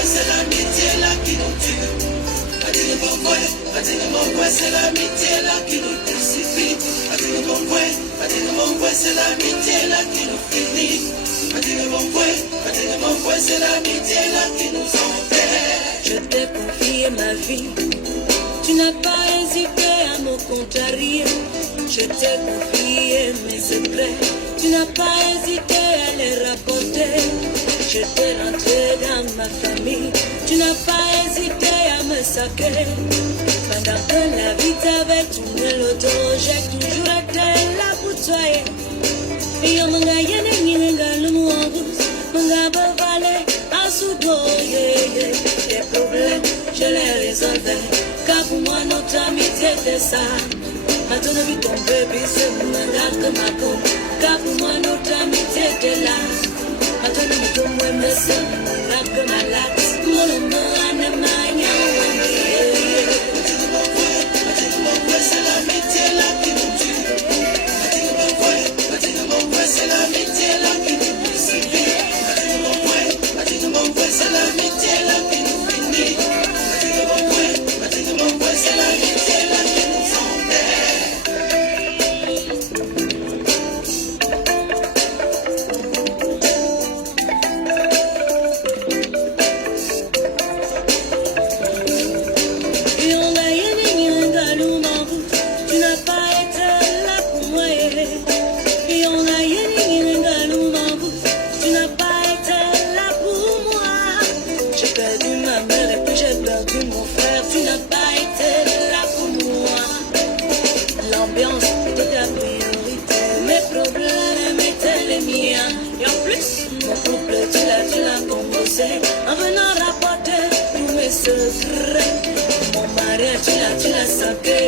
C'est l'amitié là qui nous tue. C'est l'amitié là qui nous crucifie. C'est l'amitié là qui nous finit. C'est l'amitié là qui nous enterre. Je t'ai confié ma vie. Tu n'as pas hésité à me contrarier. Je t'ai confié mes secrets. Tu n'as pas hésité à les raconter. Je t'ai rentré dans ma famille. Tu n'as pas hésité à me sacrer. Pendant que la vie t'avait tourné le dos, j'ai toujours été là pour toi. Et yo manga yene nyinga lumu manga bavale asudo les problèmes je les résolvais. Car pour moi notre amitié était ça. Maintenant vie ton bébé c'est manga comme ma peau. Car pour moi notre amitié était là. Maintenant vie ton bébé c'est manga comme ma latte. Mon nom anemanya c'est l'amitié là qui nous tue. C'est l'amitié là qui nous crucifie. C'est l'amitié là qui nous finit. C'est l'amitié là qui nous enterre. Tu n'as pas été là pour moi. Tu n'as pas été là pour moi. J'ai perdu ma mère et puis j'ai perdu mon frère. Tu n'as pas été là pour moi. L'ambiance était ta priorité. Mes problèmes étaient les miens. Et en plus, mon couple, tu l'as composé. En venant rapporter tous mes secrets. Mon mariage, tu l'as saqué.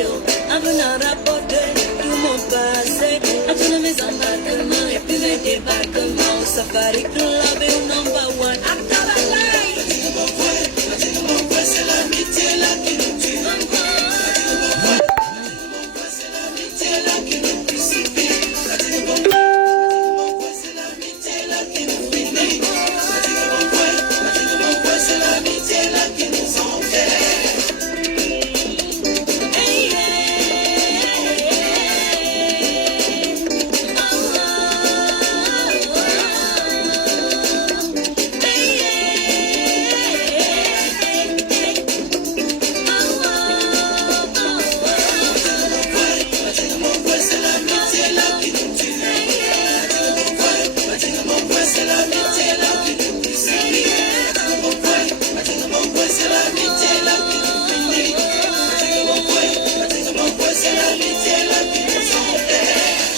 En venant rapporter tout mon passé. En tous mes embarquements et puis mes débarquements. Au Safari Club et number one. After the life. C'est l'amitié là qui nous tue. C'est l'amitié là qui nous crucifie. C'est l'amitié là qui nous finit. C'est l'amitié là qui nous enterre.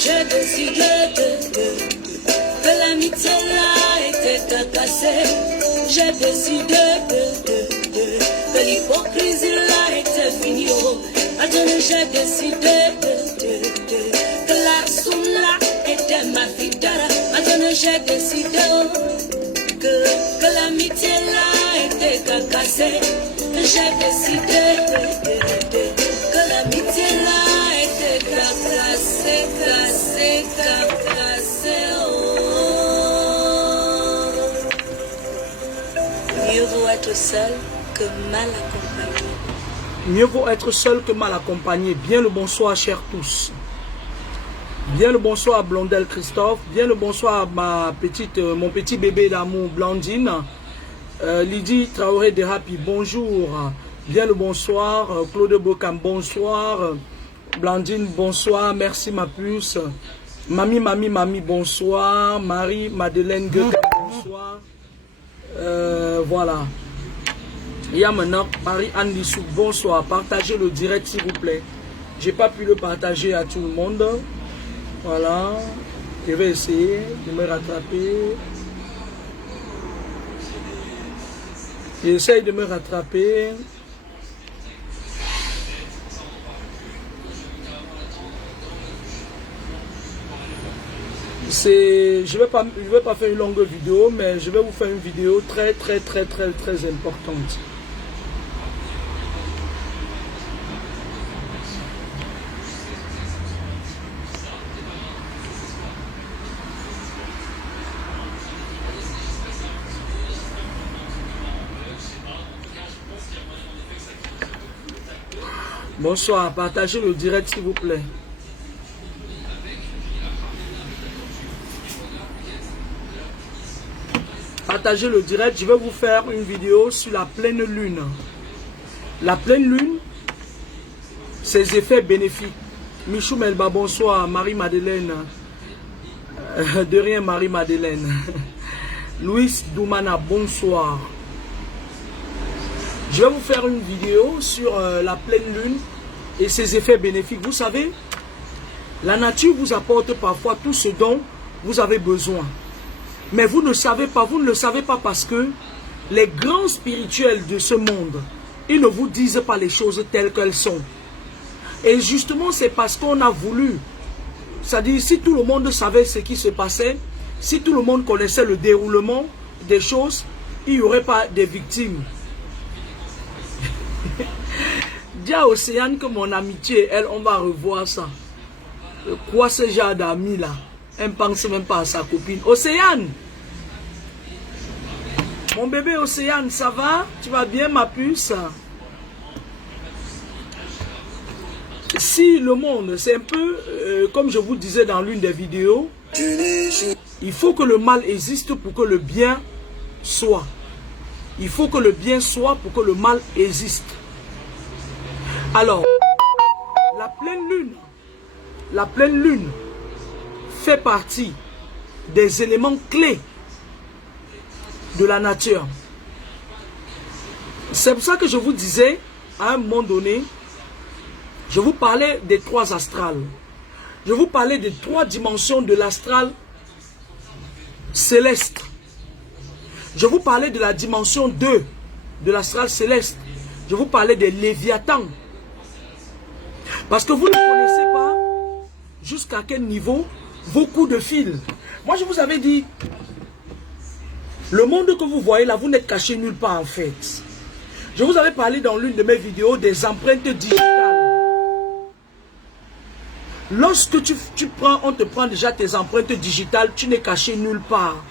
J'ai décidé que l'amitié là était cassée. J'ai décidé que l'hypocrisie là était finie. Maintenant j'ai décidé que la soum là était ma fidèle. Maintenant j'ai décidé que l'amitié là était cassée. J'ai décidé que l'amitié là était cassée. Mieux vaut être seul que mal accompagné. Mieux vaut être seul que mal accompagné. Bien le bonsoir, chers tous. Bien le bonsoir à Blondel Christophe. Bien le bonsoir à mon petit bébé d'amour Blandine. Lydie Traoré de Happy, bonjour. Bien le bonsoir. Claude Bocam, bonsoir. Blandine, bonsoir. Merci ma puce. Mamie, bonsoir. Marie-Madeleine Gueule, bonsoir. Voilà. Il y a maintenant Marie-Anne Lissou, bonsoir. Partagez le direct s'il vous plaît. J'ai pas pu le partager à tout le monde. Voilà. Je vais essayer de me rattraper. J'essaye de me rattraper. Je vais pas faire une longue vidéo, mais je vais vous faire une vidéo très importante. Bonsoir, partagez le direct s'il vous plaît. Partagez le direct, je vais vous faire une vidéo sur la pleine lune. La pleine lune, ses effets bénéfiques. Michou Melba, bonsoir. Marie-Madeleine. De rien, Marie-Madeleine. Louis Doumana, bonsoir. Je vais vous faire une vidéo sur la pleine lune et ses effets bénéfiques. Vous savez, la nature vous apporte parfois tout ce dont vous avez besoin. Mais vous ne le savez pas parce que les grands spirituels de ce monde, ils ne vous disent pas les choses telles qu'elles sont. Et justement, c'est parce qu'on a voulu. C'est-à-dire, si tout le monde savait ce qui se passait, si tout le monde connaissait le déroulement des choses, il n'y aurait pas de victimes. Dis à Océane que mon amitié, elle, on va revoir ça. Quoi ce genre d'amis là? Elle ne pense même pas à sa copine. Océane! Mon bébé Océane, ça va? Tu vas bien, ma puce? Si le monde, c'est un peu, comme je vous disais dans l'une des vidéos, il faut que le mal existe pour que le bien soit. Il faut que le bien soit pour que le mal existe. Alors, la pleine lune fait partie des éléments clés de la nature. C'est pour ça que je vous disais, à un moment donné, je vous parlais des 3 astrales. Je vous parlais des 3 dimensions de l'astral céleste. Je vous parlais de la dimension 2 de l'astral céleste. Je vous parlais des léviathans. Parce que vous ne connaissez pas jusqu'à quel niveau vos coups de fil. Moi, je vous avais dit, le monde que vous voyez là, vous n'êtes caché nulle part en fait. Je vous avais parlé dans l'une de mes vidéos des empreintes digitales. Lorsque on te prend déjà tes empreintes digitales, tu n'es caché nulle part.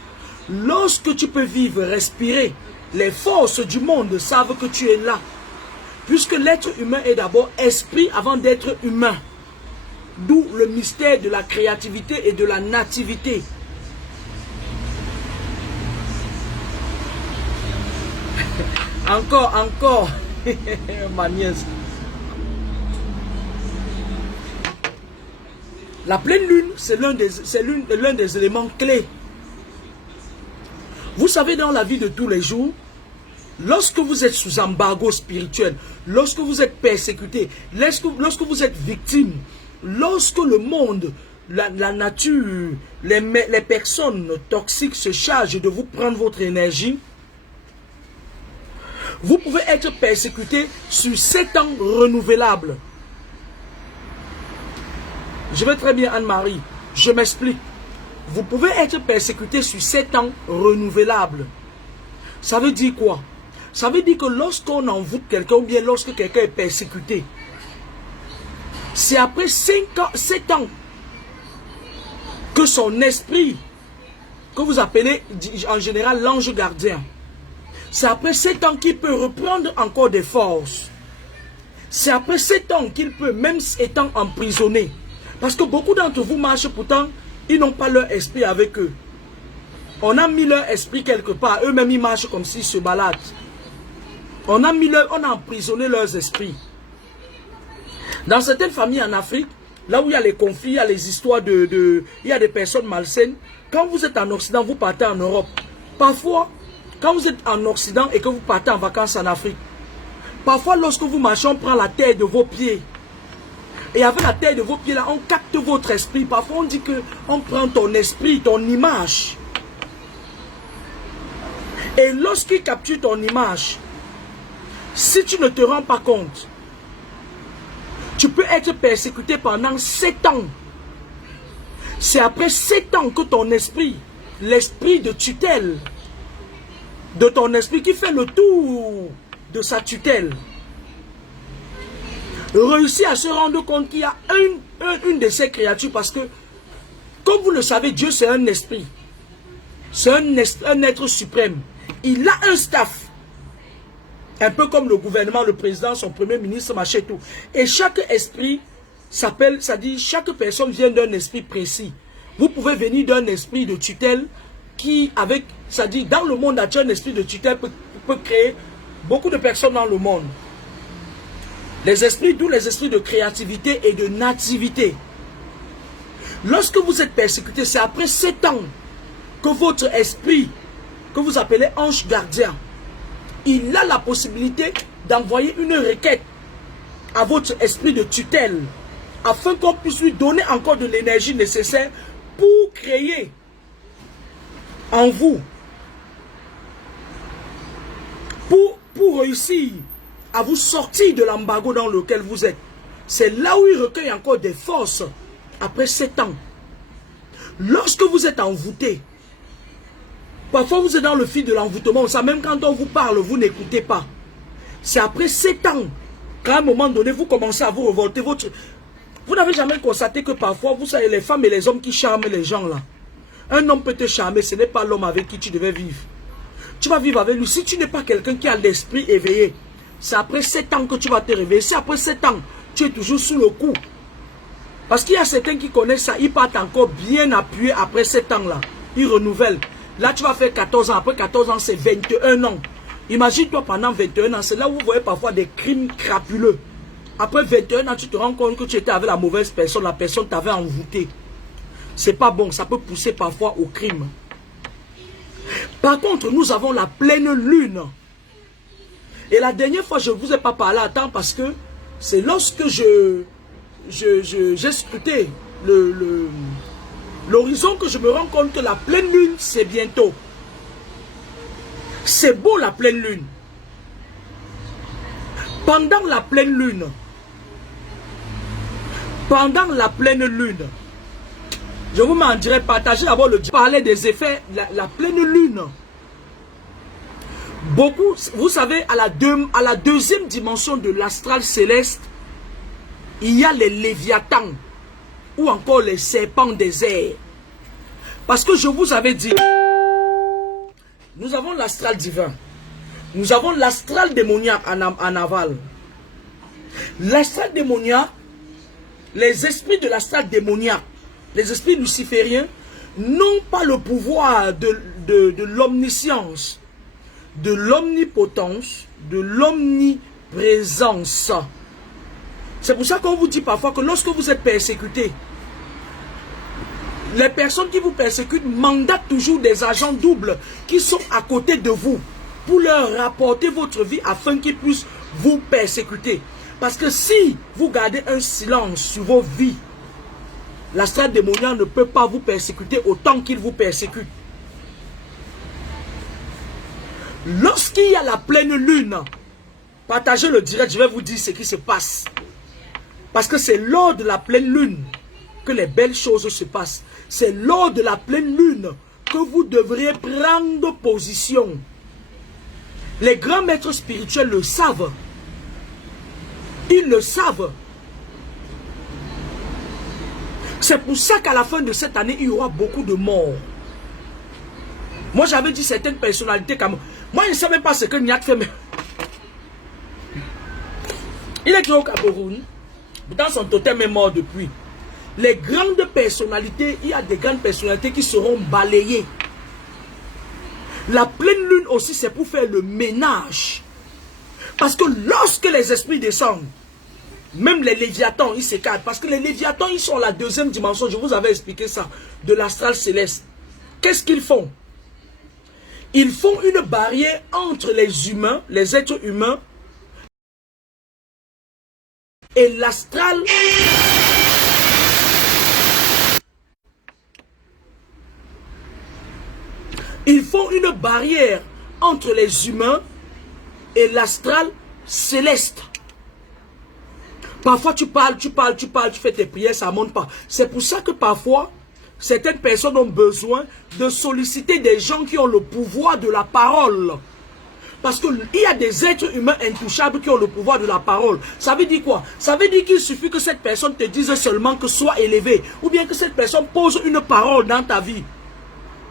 Lorsque tu peux vivre, respirer, les forces du monde savent que tu es là. Puisque l'être humain est d'abord esprit avant d'être humain. D'où le mystère de la créativité et de la nativité. Encore. Ma nièce. La pleine lune, c'est l'un des éléments clés. Vous savez, dans la vie de tous les jours, lorsque vous êtes sous embargo spirituel, lorsque vous êtes persécuté, lorsque vous êtes victime, lorsque le monde, la nature, les personnes toxiques se chargent de vous prendre votre énergie, vous pouvez être persécuté sur 7 ans renouvelables. Je vais très bien, Anne-Marie. Je m'explique. Vous pouvez être persécuté sur 7 ans renouvelables. Ça veut dire quoi? Ça veut dire que lorsqu'on envoûte quelqu'un ou bien lorsque quelqu'un est persécuté, c'est après 7 ans que son esprit, que vous appelez en général l'ange gardien, c'est après 7 ans qu'il peut reprendre encore des forces. C'est après 7 ans qu'il peut, même étant emprisonné. Parce que beaucoup d'entre vous marchent pourtant, ils n'ont pas leur esprit avec eux. On a mis leur esprit quelque part, eux-mêmes ils marchent comme s'ils se baladent. On a emprisonné leurs esprits. Dans certaines familles en Afrique, là où il y a les conflits, il y a les histoires il y a des personnes malsaines. Quand vous êtes en Occident, vous partez en Europe. Parfois, quand vous êtes en Occident et que vous partez en vacances en Afrique, parfois lorsque vous marchez, on prend la terre de vos pieds. Et avec la terre de vos pieds là, on capte votre esprit. Parfois on dit que on prend ton esprit, ton image. Et lorsqu'il capture ton image, si tu ne te rends pas compte, tu peux être persécuté pendant 7 ans. C'est après 7 ans que ton esprit, l'esprit de tutelle de ton esprit qui fait le tour de sa tutelle, réussit à se rendre compte qu'il y a une de ces créatures, parce que, comme vous le savez, Dieu c'est un esprit. C'est un être suprême. Il a un staff. Un peu comme le gouvernement, le président, son premier ministre, machin et tout. Et chaque esprit s'appelle, ça dit, chaque personne vient d'un esprit précis. Vous pouvez venir d'un esprit de tutelle qui, avec, ça dit, dans le monde actuel, un esprit de tutelle peut créer beaucoup de personnes dans le monde. Les esprits, d'où les esprits de créativité et de nativité. Lorsque vous êtes persécuté, c'est après 7 ans que votre esprit, que vous appelez ange gardien, il a la possibilité d'envoyer une requête à votre esprit de tutelle afin qu'on puisse lui donner encore de l'énergie nécessaire pour créer en vous, pour réussir à vous sortir de l'embargo dans lequel vous êtes. C'est là où il recueille encore des forces après 7 ans. Lorsque vous êtes envoûté, parfois vous êtes dans le fil de l'envoûtement, ça même quand on vous parle, vous n'écoutez pas. C'est après 7 ans qu'à un moment donné, vous commencez à vous révolter. Vous n'avez jamais constaté que parfois, vous savez, les femmes et les hommes qui charment les gens là. Un homme peut te charmer, ce n'est pas l'homme avec qui tu devais vivre. Tu vas vivre avec lui. Si tu n'es pas quelqu'un qui a l'esprit éveillé, c'est après 7 ans que tu vas te réveiller. Si après 7 ans, tu es toujours sous le coup. Parce qu'il y a certains qui connaissent ça, ils partent encore bien appuyés après 7 ans là. Ils renouvellent. Là, tu vas faire 14 ans. Après 14 ans, c'est 21 ans. Imagine-toi pendant 21 ans. C'est là où vous voyez parfois des crimes crapuleux. Après 21 ans, tu te rends compte que tu étais avec la mauvaise personne. La personne t'avait envoûté. C'est pas bon. Ça peut pousser parfois au crime. Par contre, nous avons la pleine lune. Et la dernière fois, je ne vous ai pas parlé à temps parce que c'est lorsque j'ai scruté l'horizon que je me rends compte que la pleine lune, c'est bientôt. C'est beau la pleine lune. Pendant la pleine lune, je vous m'en dirai, partagez d'abord le parler des effets, la pleine lune. Beaucoup, vous savez, à la deuxième dimension de l'astral céleste, il y a les léviathans ou encore les serpents des airs. Parce que je vous avais dit, nous avons l'astral divin, nous avons l'astral démoniaque en aval. L'astral démoniaque, les esprits de l'astral démoniaque, les esprits lucifériens, n'ont pas le pouvoir de l'omniscience, de l'omnipotence, de l'omniprésence. C'est pour ça qu'on vous dit parfois que lorsque vous êtes persécuté, les personnes qui vous persécutent mandatent toujours des agents doubles qui sont à côté de vous pour leur rapporter votre vie afin qu'ils puissent vous persécuter. Parce que si vous gardez un silence sur vos vies, l'astral démoniaque ne peut pas vous persécuter autant qu'il vous persécute. Lorsqu'il y a la pleine lune, partagez le direct, je vais vous dire ce qui se passe. Parce que c'est lors de la pleine lune que les belles choses se passent. C'est lors de la pleine lune que vous devriez prendre position. Les grands maîtres spirituels le savent. Ils le savent. C'est pour ça qu'à la fin de cette année, il y aura beaucoup de morts. Moi, j'avais dit certaines personnalités comme... Moi, je ne savais pas ce que Niat fait. Mais... il est créé au Cameroun. Pourtant, son totem est mort depuis. Les grandes personnalités, il y a des grandes personnalités qui seront balayées. La pleine lune aussi, c'est pour faire le ménage. Parce que lorsque les esprits descendent, même les léviathans, ils s'écartent. Parce que les léviathans, ils sont à la deuxième dimension. Je vous avais expliqué ça. De l'astral céleste. Qu'est-ce qu'ils font? Ils font une barrière entre les humains, les êtres humains, et l'astral. Ils font une barrière entre les humains et l'astral céleste. Parfois tu parles, tu fais tes prières, ça ne monte pas. C'est pour ça que parfois, certaines personnes ont besoin de solliciter des gens qui ont le pouvoir de la parole. Parce qu'il y a des êtres humains intouchables qui ont le pouvoir de la parole. Ça veut dire quoi? Ça veut dire qu'il suffit que cette personne te dise seulement que sois élevé. Ou bien que cette personne pose une parole dans ta vie.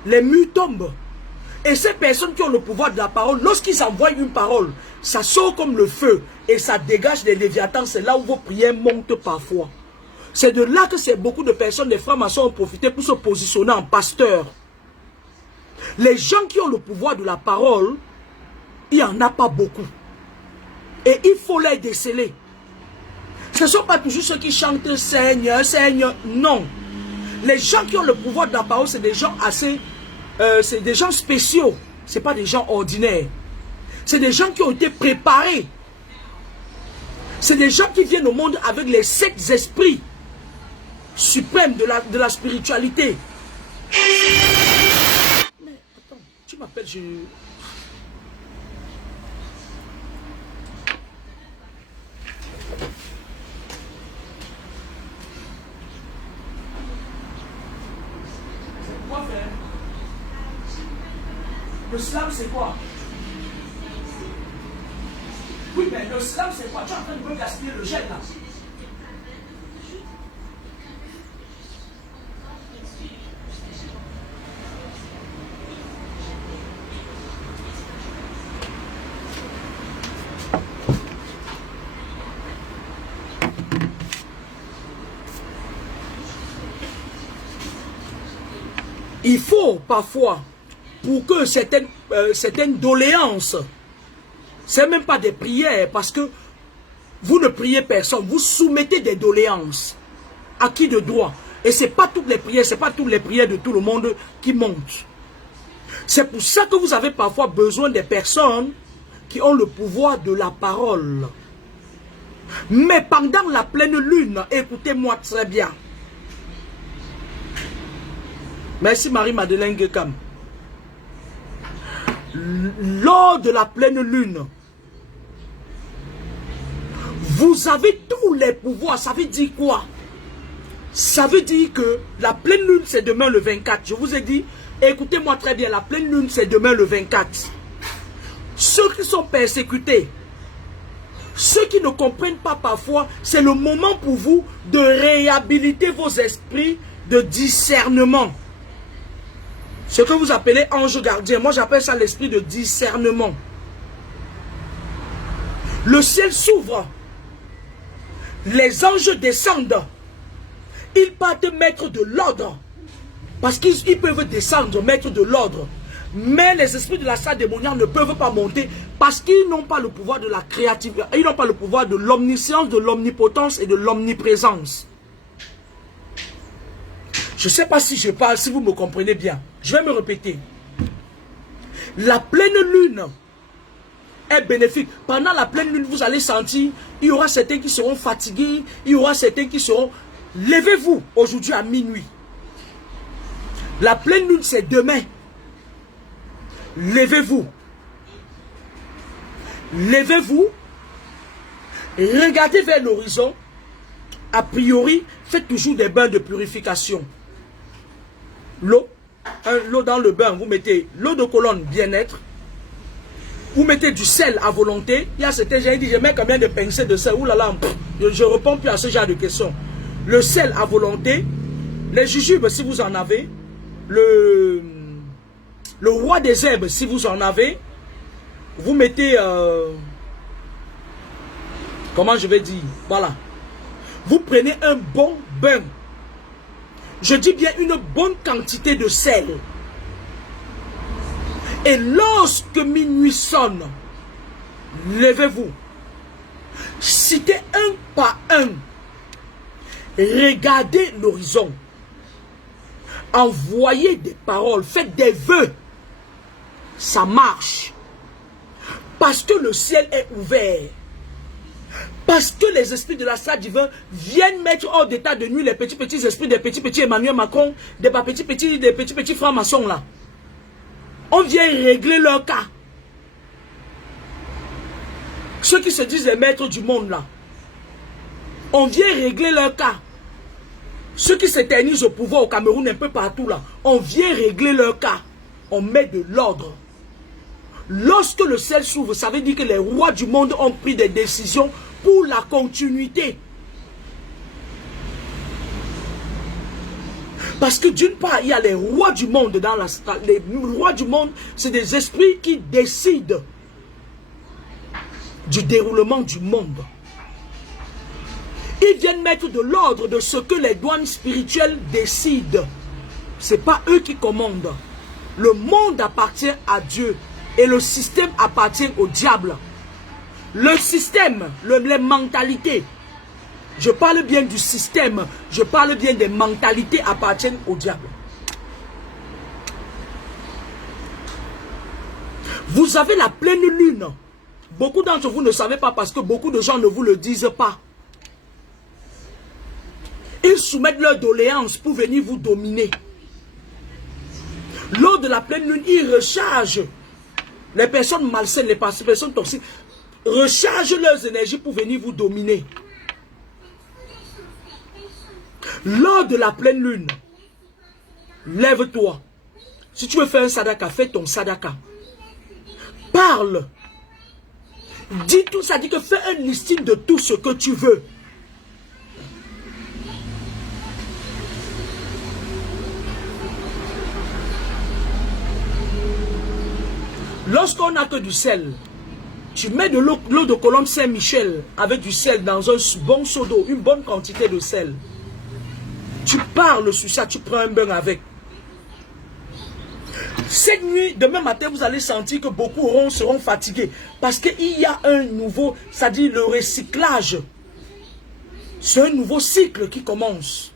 Les murs tombent. Et ces personnes qui ont le pouvoir de la parole, lorsqu'ils envoient une parole, ça sort comme le feu et ça dégage des léviathans. C'est là où vos prières montent parfois. C'est de là que beaucoup de personnes, les francs-maçons ont profité pour se positionner en pasteur. Les gens qui ont le pouvoir de la parole, il n'y en a pas beaucoup. Et il faut les déceler. Ce ne sont pas toujours ceux qui chantent Seigneur, Seigneur. Non. Les gens qui ont le pouvoir de la parole, c'est des gens assez... c'est des gens spéciaux. Ce n'est pas des gens ordinaires. C'est des gens qui ont été préparés. C'est des gens qui viennent au monde avec les 7 esprits suprêmes de la spiritualité. Mais attends, tu m'appelles, je... Quoi faire? Le slam, c'est quoi? Oui, mais le slam, c'est quoi? Tu es en train de me gaspiller le gel, là. Il faut parfois, pour que certaines doléances, ce n'est même pas des prières, parce que vous ne priez personne, vous soumettez des doléances. À qui de droit? Et ce n'est pas toutes les prières, ce n'est pas toutes les prières de tout le monde qui montent. C'est pour ça que vous avez parfois besoin des personnes qui ont le pouvoir de la parole. Mais pendant la pleine lune, écoutez-moi très bien. Merci Marie-Madeleine Gekam. Lors de la pleine lune, vous avez tous les pouvoirs. Ça veut dire quoi? Ça veut dire que la pleine lune, c'est demain le 24. Je vous ai dit, écoutez-moi très bien, la pleine lune, c'est demain le 24. Ceux qui sont persécutés, ceux qui ne comprennent pas parfois, c'est le moment pour vous de réhabiliter vos esprits de discernement. Ce que vous appelez ange gardien, moi j'appelle ça l'esprit de discernement. Le ciel s'ouvre, les anges descendent, ils partent mettre de l'ordre, parce qu'ils peuvent descendre, mettre de l'ordre, mais les esprits de la salle démoniaque ne peuvent pas monter, parce qu'ils n'ont pas le pouvoir de la créativité, ils n'ont pas le pouvoir de l'omniscience, de l'omnipotence et de l'omniprésence. Je ne sais pas si je parle, si vous me comprenez bien. Je vais me répéter. La pleine lune est bénéfique. Pendant la pleine lune, vous allez sentir, il y aura certains qui seront fatigués, il y aura certains qui seront... Levez-vous aujourd'hui à minuit. La pleine lune, c'est demain. Levez-vous. Levez-vous. Regardez vers l'horizon. A priori, faites toujours des bains de purification. L'eau dans le bain, vous mettez l'eau de colonne bien-être. Vous mettez du sel à volonté. Il y a certains gens qui disent, je mets combien de pincées de sel? Ouh là là, je ne réponds plus à ce genre de questions. Le sel à volonté. Les jujubes, si vous en avez. Le roi des herbes, si vous en avez. Vous mettez... comment je vais dire? Voilà. Vous prenez un bon bain. Je dis bien une bonne quantité de sel. Et lorsque minuit sonne, levez-vous. Citez un par un. Regardez l'horizon. Envoyez des paroles. Faites des vœux. Ça marche. Parce que le ciel est ouvert. Parce que les esprits de la salle divine viennent mettre hors d'état de nuit les petits esprits des petits Emmanuel Macron, des petits francs-maçons là. On vient régler leur cas. Ceux qui se disent les maîtres du monde là. On vient régler leur cas. Ceux qui s'éternisent au pouvoir au Cameroun un peu partout là. On vient régler leur cas. On met de l'ordre. Lorsque le ciel s'ouvre, ça veut dire que les rois du monde ont pris des décisions pour la continuité. Parce que d'une part, il y a les rois du monde dans l'astral. Les rois du monde, c'est des esprits qui décident du déroulement du monde. Ils viennent mettre de l'ordre de ce que les douanes spirituelles décident. Ce n'est pas eux qui commandent. Le monde appartient à Dieu et le système appartient au diable. Le système, les mentalités, je parle bien du système, je parle bien des mentalités appartiennent au diable. Vous avez la pleine lune. Beaucoup d'entre vous ne savez pas parce que beaucoup de gens ne vous le disent pas. Ils soumettent leurs doléances pour venir vous dominer. Lors de la pleine lune, ils rechargent les personnes malsaines, les personnes toxiques, rechargent leurs énergies pour venir vous dominer. Lors de la pleine lune, lève-toi. Si tu veux faire un sadaka, fais ton sadaka. Parle. Dis tout ça, dit que fais un listing de tout ce que tu veux. Lorsqu'on n'a que du sel, tu mets de l'eau de colombe Saint-Michel avec du sel dans un bon seau d'eau, une bonne quantité de sel. Tu parles sur ça, tu prends un bain avec. Cette nuit, demain matin, vous allez sentir que beaucoup seront fatigués. Parce qu'il y a un nouveau, c'est-à-dire le recyclage. C'est un nouveau cycle qui commence.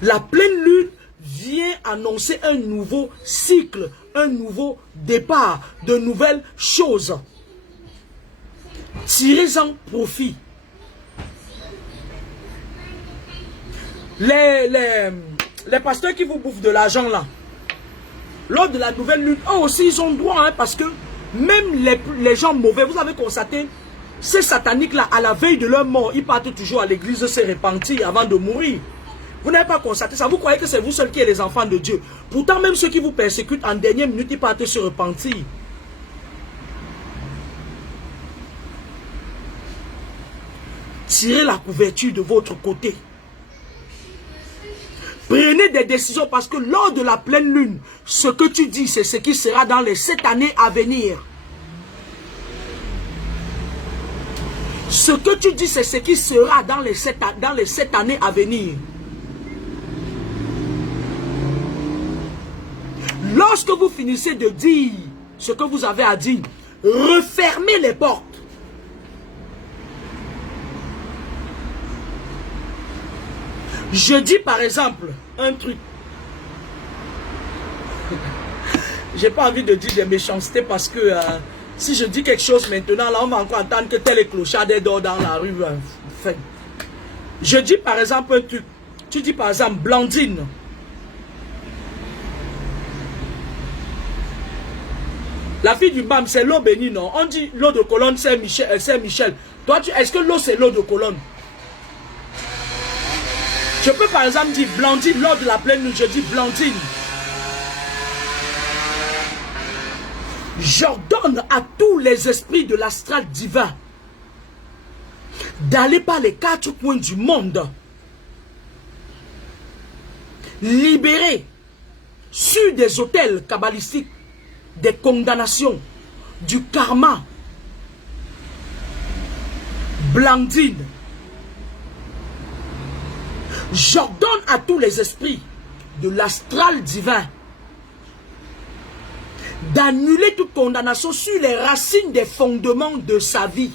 La pleine lune vient annoncer un nouveau cycle, un nouveau départ, de nouvelles choses. Tirez-en profit. Les pasteurs qui vous bouffent de l'argent là, lors de la nouvelle lune, eux aussi ils ont droit, hein, parce que même les gens mauvais, vous avez constaté, ces sataniques là, à la veille de leur mort, ils partent toujours à l'église se repentir avant de mourir. Vous n'avez pas constaté ça, vous croyez que c'est vous seuls qui êtes les enfants de Dieu. Pourtant même ceux qui vous persécutent en dernière minute, ils partent se repentir. Tirez la couverture de votre côté. Prenez des décisions parce que lors de la pleine lune, ce que tu dis, c'est ce qui sera dans les 7 années à venir. Ce que tu dis, c'est ce qui sera dans les 7 années à venir. Lorsque vous finissez de dire ce que vous avez à dire, refermez les portes. Je dis par exemple un truc. J'ai pas envie de dire des méchancetés parce que si je dis quelque chose maintenant, là on va encore entendre que tel est clochard dehors dans la rue. Enfin, je dis par exemple un truc. Tu dis par exemple Blandine. La fille du BAM, c'est l'eau bénie, non? On dit l'eau de colonne Saint-Michel. Toi, est-ce que l'eau c'est l'eau de colonne? Je peux par exemple dire Blandine, lors de la pleine lune, je dis Blandine. J'ordonne à tous les esprits de l'astral divin d'aller par les 4 coins du monde, libérer sur des autels kabbalistiques des condamnations, du karma. Blandine. J'ordonne à tous les esprits de l'astral divin d'annuler toute condamnation sur les racines des fondements de sa vie.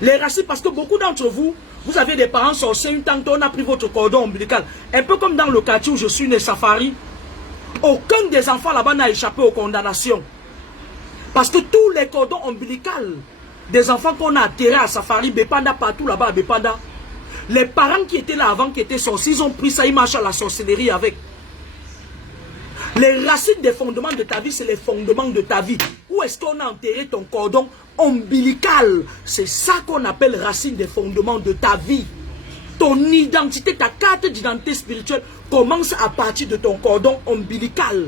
Les racines, parce que beaucoup d'entre vous, vous avez des parents sorciers, une tante, on a pris votre cordon ombilical. Un peu comme dans le quartier où je suis né, Safari. Aucun des enfants là-bas n'a échappé aux condamnations. Parce que tous les cordons ombilicaux des enfants qu'on a atterrés à Safari, Bepanda, partout là-bas à Bepanda, les parents qui étaient là avant, qui étaient sorciers, ils ont pris ça, ils marchent à la sorcellerie avec. Les racines des fondements de ta vie, c'est les fondements de ta vie. Où est-ce qu'on a enterré ton cordon ombilical? C'est ça qu'on appelle racine des fondements de ta vie. Ton identité, ta carte d'identité spirituelle commence à partir de ton cordon ombilical.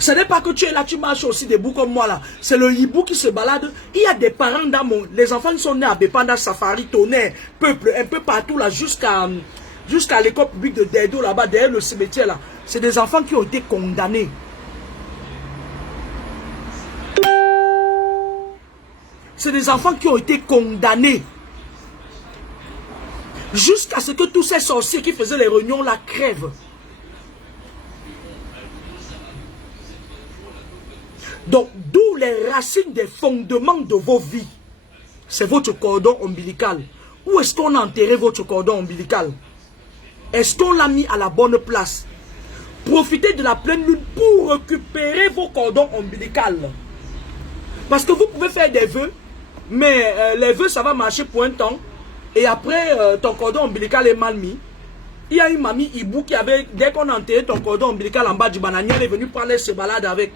Ce n'est pas que tu es là, tu marches aussi debout comme moi là. C'est le hibou qui se balade. Il y a des parents dans mon... Les enfants qui sont nés à Bépanda, Safari, Tonnerre, Peuple, un peu partout là, jusqu'à l'école publique de Dedo là-bas, derrière le cimetière là. C'est des enfants qui ont été condamnés. C'est des enfants qui ont été condamnés. Jusqu'à ce que tous ces sorciers qui faisaient les réunions là crèvent. Donc, d'où les racines des fondements de vos vies. C'est votre cordon ombilical. Où est-ce qu'on a enterré votre cordon ombilical? Est-ce qu'on l'a mis à la bonne place? Profitez de la pleine lune pour récupérer vos cordons ombilicaux. Parce que vous pouvez faire des vœux, mais les vœux, ça va marcher pour un temps. Et après, ton cordon ombilical est mal mis. Il y a une mamie hibou qui avait, dès qu'on a enterré ton cordon ombilical en bas du bananier, elle est venue prendre et se balade avec.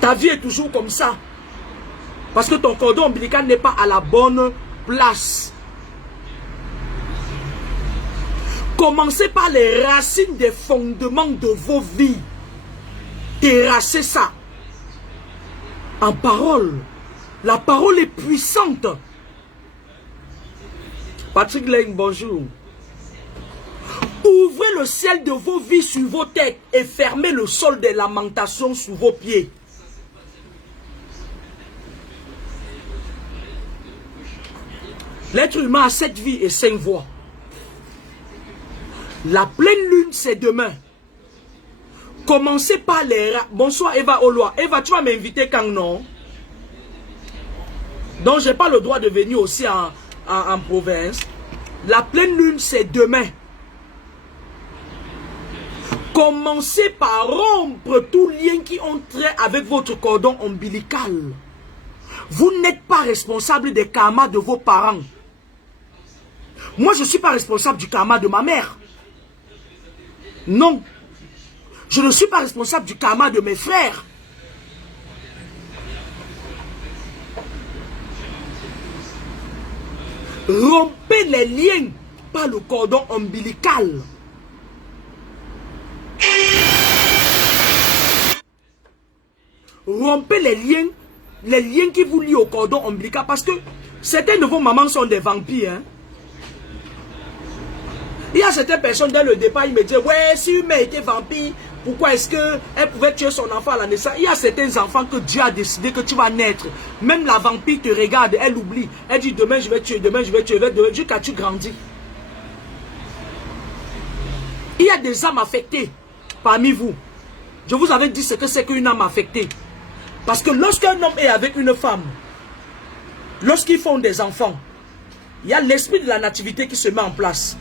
Ta vie est toujours comme ça. Parce que ton cordon ombilical n'est pas à la bonne place. Commencez par les racines des fondements de vos vies. Terrassez ça. En parole. La parole est puissante. Patrick Leng, bonjour. Ouvrez le ciel de vos vies sur vos têtes et fermez le sol des lamentations sous vos pieds. L'être humain a 7 vies et 5 voies. La pleine lune, c'est demain. Commencez par les... Bonsoir Eva Oloa. Eva, tu vas m'inviter quand non? Donc, je n'ai pas le droit de venir aussi en province. La pleine lune, c'est demain. Commencez par rompre tout lien qui ont trait avec votre cordon ombilical. Vous n'êtes pas responsable des karmas de vos parents. Moi, je ne suis pas responsable du karma de ma mère. Non. Je ne suis pas responsable du karma de mes frères. Rompez les liens par le cordon ombilical. Rompez les liens qui vous lient au cordon ombilical. Parce que certaines de vos mamans sont des vampires. Hein? Il y a certaines personnes, dès le départ, ils me disent, ouais, si une mère était vampire, pourquoi est-ce qu'elle pouvait tuer son enfant à la naissance? Il y a certains enfants que Dieu a décidé que tu vas naître. Même la vampire te regarde, elle oublie. Elle dit, demain je vais tuer, demain je vais tuer, demain, jusqu'à tu grandis. Il y a des âmes affectées parmi vous. Je vous avais dit ce que c'est qu'une âme affectée. Parce que lorsqu'un homme est avec une femme, lorsqu'ils font des enfants, il y a l'esprit de la nativité qui se met en place.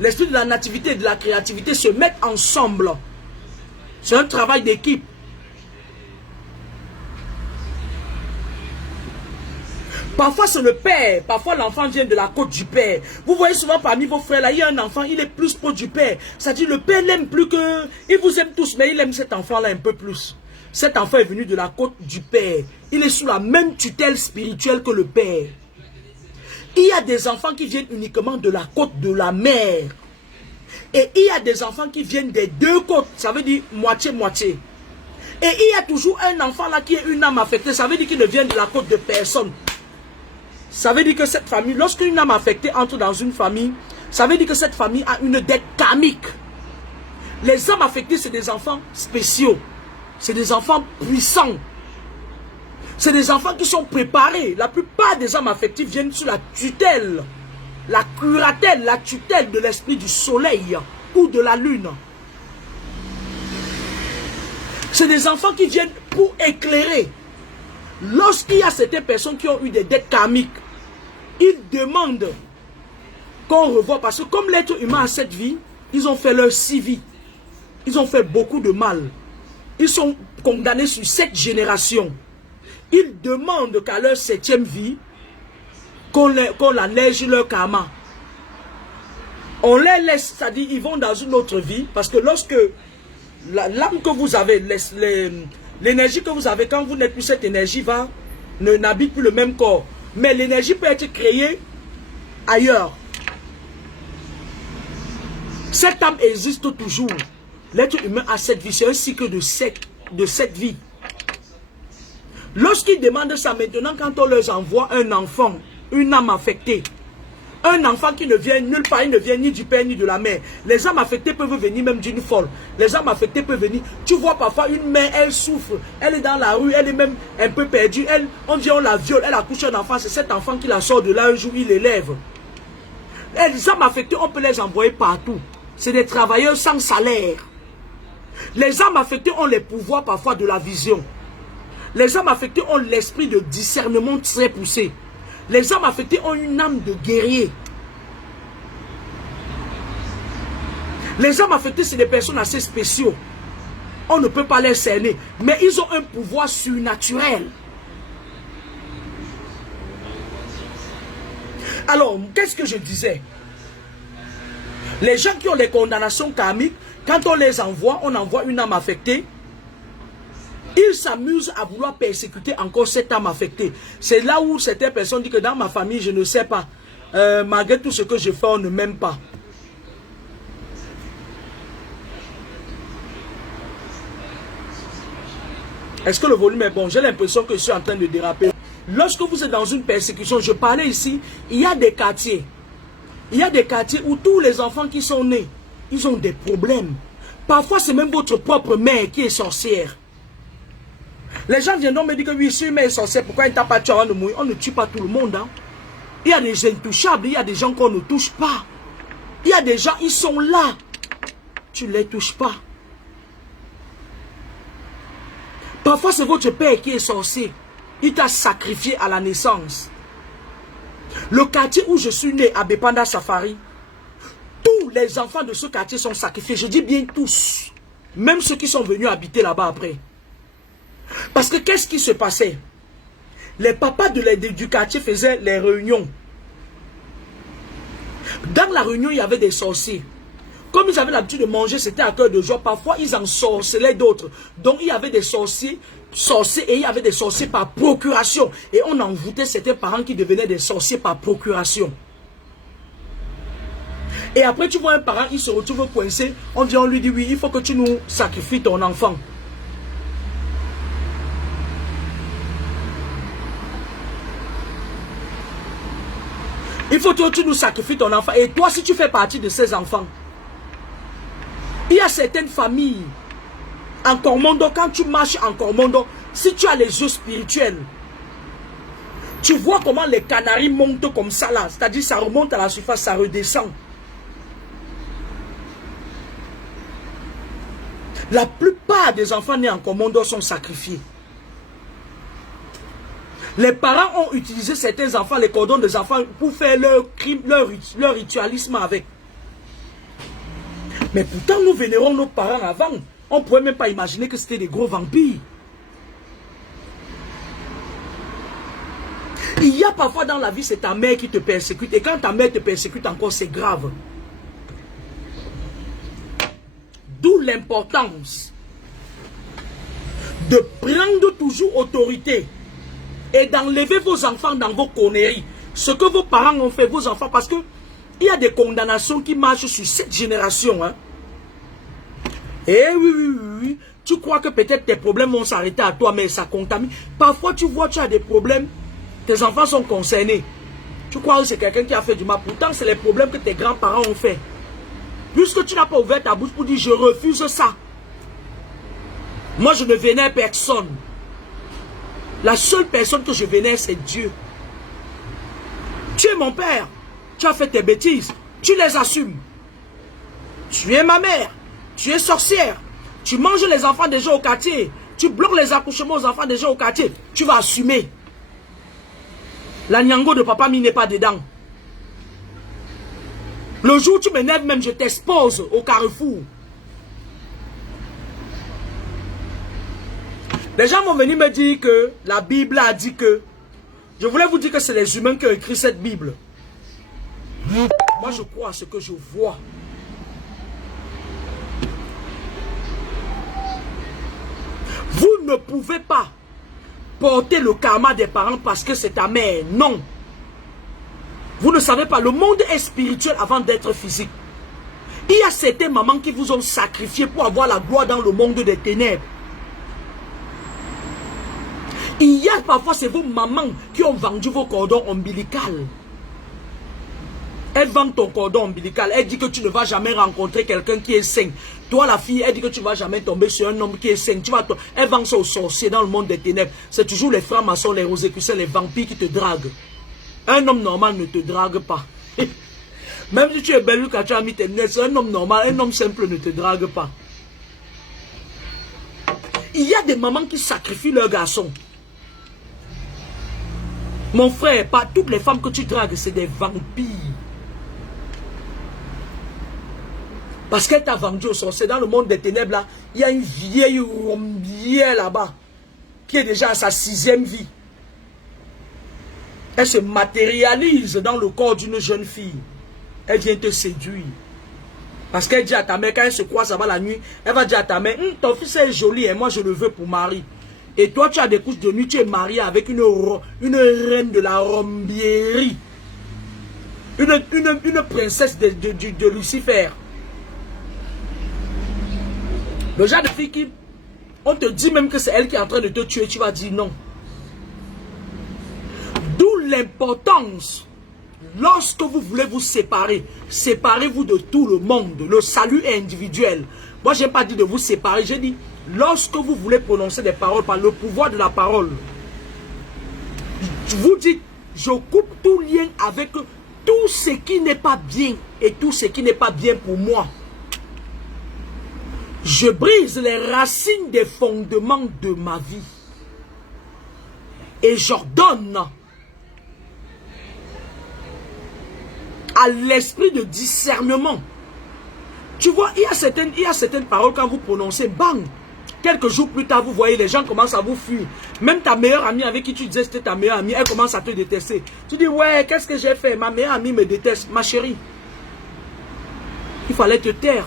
L'esprit de la nativité et de la créativité se mettent ensemble. C'est un travail d'équipe. Parfois c'est le père, parfois l'enfant vient de la côte du père. Vous voyez souvent parmi vos frères là, il y a un enfant, il est plus proche du père. C'est-à-dire le père l'aime plus que... Il vous aime tous, mais il aime cet enfant là un peu plus. Cet enfant est venu de la côte du père. Il est sous la même tutelle spirituelle que le père. Il y a des enfants qui viennent uniquement de la côte de la mère. Et il y a des enfants qui viennent des deux côtes. Ça veut dire moitié-moitié. Et il y a toujours un enfant là qui est une âme affectée. Ça veut dire qu'il ne vient de la côte de personne. Ça veut dire que cette famille, lorsqu'une âme affectée entre dans une famille, ça veut dire que cette famille a une dette karmique. Les âmes affectées, c'est des enfants spéciaux. C'est des enfants puissants. C'est des enfants qui sont préparés. La plupart des âmes affectives viennent sous la tutelle, la curatelle, la tutelle de l'esprit du soleil ou de la lune. C'est des enfants qui viennent pour éclairer. Lorsqu'il y a certaines personnes qui ont eu des dettes karmiques, ils demandent qu'on revoie. Parce que comme l'être humain a cette vie, ils ont fait leur 6 vies. Ils ont fait beaucoup de mal. Ils sont condamnés sur 7 générations. Ils demandent qu'à leur 7e vie, qu'on allège leur karma. On les laisse, c'est-à-dire ils vont dans une autre vie. Parce que lorsque l'âme que vous avez, l'énergie que vous avez, quand vous n'êtes plus, cette énergie n'habite plus le même corps. Mais l'énergie peut être créée ailleurs. Cette âme existe toujours. L'être humain a cette vie, c'est un cycle de cette vie. Lorsqu'ils demandent ça maintenant, quand on leur envoie un enfant, une âme affectée, un enfant qui ne vient nulle part, il ne vient ni du père ni de la mère. Les âmes affectées peuvent venir même d'une folle. Les âmes affectées peuvent venir. Tu vois parfois une mère, elle souffre. Elle est dans la rue, elle est même un peu perdue. On dit on la viole, elle accouche un enfant. C'est cet enfant qui la sort de là un jour, il l'élève. Les âmes affectées, on peut les envoyer partout. C'est des travailleurs sans salaire. Les âmes affectées ont les pouvoirs parfois de la vision. Les âmes affectées ont l'esprit de discernement très poussé. Les âmes affectées ont une âme de guerrier. Les âmes affectées, c'est des personnes assez spéciaux. On ne peut pas les cerner. Mais ils ont un pouvoir surnaturel. Alors, qu'est-ce que je disais? Les gens qui ont les condamnations karmiques, quand on les envoie, on envoie une âme affectée. Ils s'amusent à vouloir persécuter encore cette âme affectée. C'est là où certaines personnes disent que dans ma famille, je ne sais pas. Malgré tout ce que je fais, on ne m'aime pas. Est-ce que le volume est bon? J'ai l'impression que je suis en train de déraper. Lorsque vous êtes dans une persécution, je parlais ici, il y a des quartiers. Il y a des quartiers où tous les enfants qui sont nés, ils ont des problèmes. Parfois, c'est même votre propre mère qui est sorcière. Les gens viendront me dire que oui, si une mère est sorcière, pourquoi il t'a pas tué avant de mourir? On ne tue pas tout le monde. Hein? Il y a des intouchables, il y a des gens qu'on ne touche pas. Il y a des gens, ils sont là. Tu ne les touches pas. Parfois, c'est votre père qui est sorcier. Il t'a sacrifié à la naissance. Le quartier où je suis né, à Bepanda Safari, tous les enfants de ce quartier sont sacrifiés. Je dis bien tous. Même ceux qui sont venus habiter là-bas après. Parce que qu'est-ce qui se passait? Les papas du quartier faisaient les réunions. Dans la réunion, il y avait des sorciers. Comme ils avaient l'habitude de manger, c'était à cœur de joie. Parfois, ils en sorcelaient d'autres. Donc, il y avait des sorciers et il y avait des sorciers par procuration. Et on envoûtait certains parents qui devenaient des sorciers par procuration. Et après, tu vois un parent, il se retrouve coincé. On lui dit, oui, il faut que tu nous sacrifies ton enfant. Il faut que tu nous sacrifies ton enfant. Et toi, si tu fais partie de ces enfants, il y a certaines familles en Kormondo, quand tu marches en Kormondo, si tu as les yeux spirituels, tu vois comment les canaris montent comme ça là. C'est-à-dire ça remonte à la surface, ça redescend. La plupart des enfants nés en Kormondo sont sacrifiés. Les parents ont utilisé certains enfants, les cordons des enfants, pour faire leur crime, leur ritualisme avec. Mais pourtant, nous vénérons nos parents avant. On ne pouvait même pas imaginer que c'était des gros vampires. Il y a parfois dans la vie, c'est ta mère qui te persécute. Et quand ta mère te persécute encore, c'est grave. D'où l'importance de prendre toujours autorité et d'enlever vos enfants dans vos conneries. Ce que vos parents ont fait, vos enfants, parce que il y a des condamnations qui marchent sur cette génération. Hein. Et oui. Tu crois que peut-être tes problèmes vont s'arrêter à toi, mais ça contamine. Parfois, tu vois, tu as des problèmes, tes enfants sont concernés. Tu crois que c'est quelqu'un qui a fait du mal. Pourtant, c'est les problèmes que tes grands-parents ont fait. Puisque tu n'as pas ouvert ta bouche pour dire, je refuse ça. Moi, je ne vénère personne. La seule personne que je vénère, c'est Dieu. Tu es mon père. Tu as fait tes bêtises. Tu les assumes. Tu es ma mère. Tu es sorcière. Tu manges les enfants des gens au quartier. Tu bloques les accouchements aux enfants des gens au quartier. Tu vas assumer. La Nyango de papa mi n'est pas dedans. Le jour où tu m'énerves même, je t'expose au carrefour. Les gens vont venir me dire que la Bible a dit que... Je voulais vous dire que c'est les humains qui ont écrit cette Bible. Moi, je crois à ce que je vois. Vous ne pouvez pas porter le karma des parents parce que c'est ta mère. Non. Vous ne savez pas, le monde est spirituel avant d'être physique. Il y a certaines mamans qui vous ont sacrifié pour avoir la gloire dans le monde des ténèbres. Il y a parfois, c'est vos mamans qui ont vendu vos cordons ombilicaux. Elle vend ton cordon ombilical. Elle dit que tu ne vas jamais rencontrer quelqu'un qui est sain. Toi, la fille, elle dit que tu ne vas jamais tomber sur un homme qui est sain. Elle vend ça aux sorciers dans le monde des ténèbres. C'est toujours les francs-maçons, les rosicruciens, les vampires qui te draguent. Un homme normal ne te drague pas. Même si tu es belle quand tu as mis tes lunettes, un homme normal, un homme simple ne te drague pas. Il y a des mamans qui sacrifient leurs garçons. Mon frère, pas toutes les femmes que tu dragues, c'est des vampires. Parce qu'elle t'a vendu au sorcier. Dans le monde des ténèbres, là, il y a une vieille rombière là-bas, qui est déjà à sa 6e vie. Elle se matérialise dans le corps d'une jeune fille. Elle vient te séduire. Parce qu'elle dit à ta mère, quand elle se croise ça va la nuit, elle va dire à ta mère, ton fils est joli et moi je le veux pour mari. Et toi tu as des couches de nuit, tu es marié avec une reine de la rombierie. Une princesse de Lucifer. Le genre de fille qui, on te dit même que c'est elle qui est en train de te tuer, tu vas dire non. D'où l'importance, lorsque vous voulez vous séparer, séparez-vous de tout le monde. Le salut est individuel. Moi, je n'ai pas dit de vous séparer, j'ai dit, lorsque vous voulez prononcer des paroles par le pouvoir de la parole, vous dites, je coupe tout lien avec tout ce qui n'est pas bien et tout ce qui n'est pas bien pour moi. Je brise les racines des fondements de ma vie. Et j'ordonne à l'esprit de discernement. Tu vois, il y a certaines paroles quand vous prononcez, bang, quelques jours plus tard, vous voyez, les gens commencent à vous fuir. Même ta meilleure amie avec qui tu disais que c'était ta meilleure amie, elle commence à te détester. Tu dis, ouais, qu'est-ce que j'ai fait? Ma meilleure amie me déteste. Ma chérie, il fallait te taire.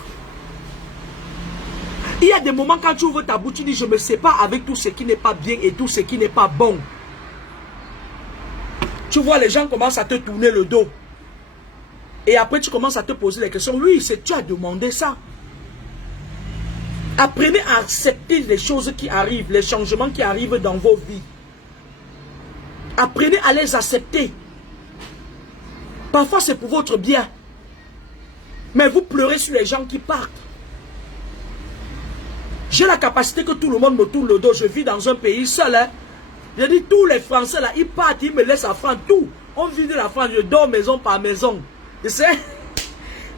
Il y a des moments quand tu ouvres ta bouche, tu dis, je me sépare avec tout ce qui n'est pas bien et tout ce qui n'est pas bon. Tu vois, les gens commencent à te tourner le dos. Et après, tu commences à te poser les questions. Oui, c'est tu as demandé ça. Apprenez à accepter les choses qui arrivent, les changements qui arrivent dans vos vies. Apprenez à les accepter. Parfois, c'est pour votre bien. Mais vous pleurez sur les gens qui partent. J'ai la capacité que tout le monde me tourne le dos. Je vis dans un pays seul. Hein. Je dis, tous les Français là, ils partent, ils me laissent à France. Tout. On vit de la France, je dors maison par maison. Je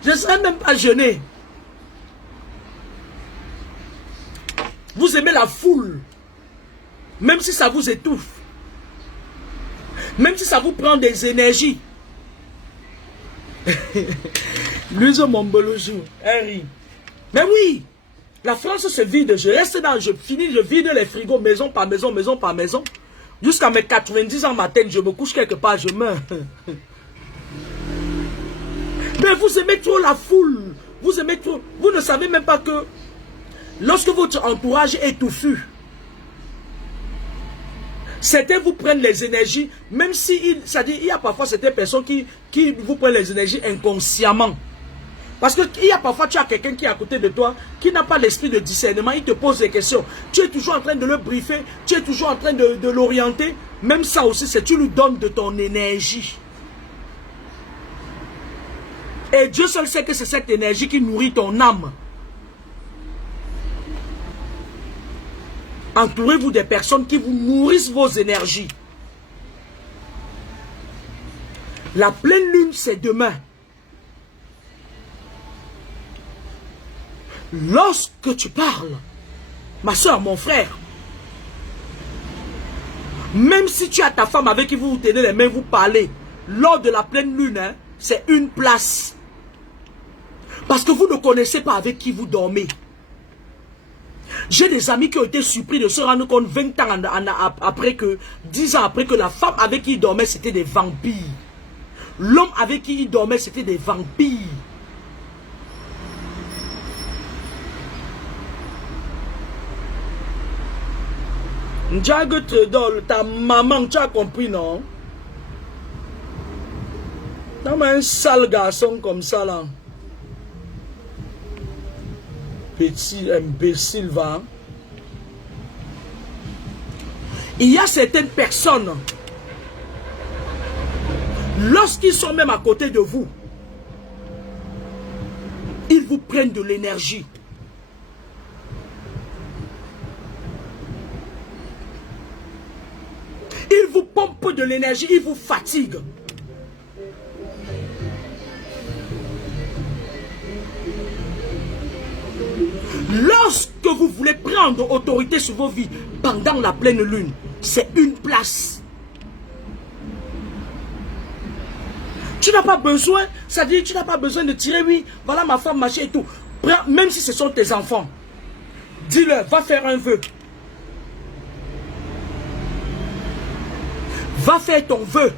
ne serais même pas gêné. Vous aimez la foule. Même si ça vous étouffe. Même si ça vous prend des énergies. Louise Mombolojou, Henry. Mais oui. La France se vide, je reste dans, je vide les frigos maison par maison, maison par maison. Jusqu'à mes 90 ans matin, je me couche quelque part, je meurs. Mais vous aimez trop la foule. Vous aimez trop. Vous ne savez même pas que lorsque votre entourage est touffu, certains vous prennent les énergies, même si, c'est-à-dire, il y a parfois certaines personnes qui vous prennent les énergies inconsciemment. Parce qu'il y a parfois, tu as quelqu'un qui est à côté de toi, qui n'a pas l'esprit de discernement, il te pose des questions. Tu es toujours en train de le briefer, tu es toujours en train de l'orienter. Même ça aussi, c'est tu lui donnes de ton énergie. Et Dieu seul sait que c'est cette énergie qui nourrit ton âme. Entourez-vous des personnes qui vous nourrissent vos énergies. La pleine lune, c'est demain. Lorsque tu parles, ma soeur, mon frère, même si tu as ta femme avec qui vous vous tenez les mains, vous parlez, lors de la pleine lune, hein, c'est une place. Parce que vous ne connaissez pas avec qui vous dormez. J'ai des amis qui ont été surpris de se rendre compte 20 ans après que, 10 ans après que la femme avec qui ils dormaient, c'était des vampires. L'homme avec qui ils dormaient, c'était des vampires. Ta maman, tu as compris, non? Non, mais un sale garçon comme ça, là. petit imbécile va. Il y a certaines personnes, lorsqu'ils sont même à côté de vous, ils vous prennent de l'énergie. Ils vous pompent de l'énergie, ils vous fatiguent. Lorsque vous voulez prendre autorité sur vos vies pendant la pleine lune, c'est une place. Tu n'as pas besoin, ça dit tu n'as pas besoin de tirer, oui, voilà ma femme, machin et tout. Même si ce sont tes enfants, dis-leur, va faire un vœu. Va faire ton vœu.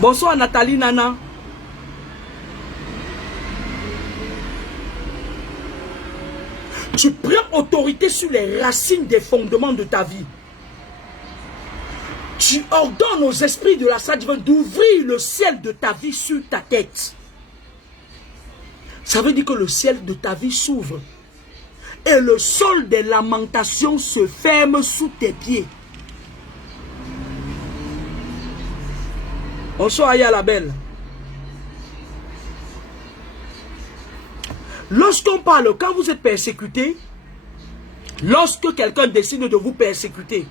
Bonsoir Nathalie Nana. Tu prends autorité sur les racines des fondements de ta vie. Tu ordonnes aux esprits de la salle divine d'ouvrir le ciel de ta vie sur ta tête. Ça veut dire que le ciel de ta vie s'ouvre. Et le sol des lamentations se ferme sous tes pieds. Bonsoir Aya la belle. Lorsqu'on parle, quand vous êtes persécuté, lorsque quelqu'un décide de vous persécuter,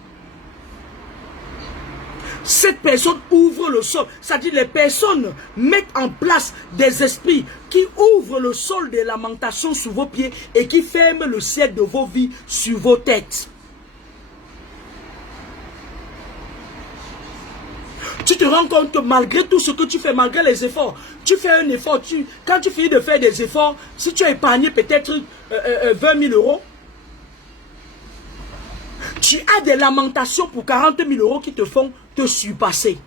cette personne ouvre le sol. C'est-à-dire les personnes mettent en place des esprits qui ouvrent le sol des lamentations sous vos pieds et qui ferment le ciel de vos vies sur vos têtes. Tu te rends compte que malgré tout ce que tu fais, malgré les efforts, tu fais un effort, quand tu finis de faire des efforts, si tu as épargné peut-être 20 000 euros, tu as des lamentations pour 40 000 euros qui te font te surpasser.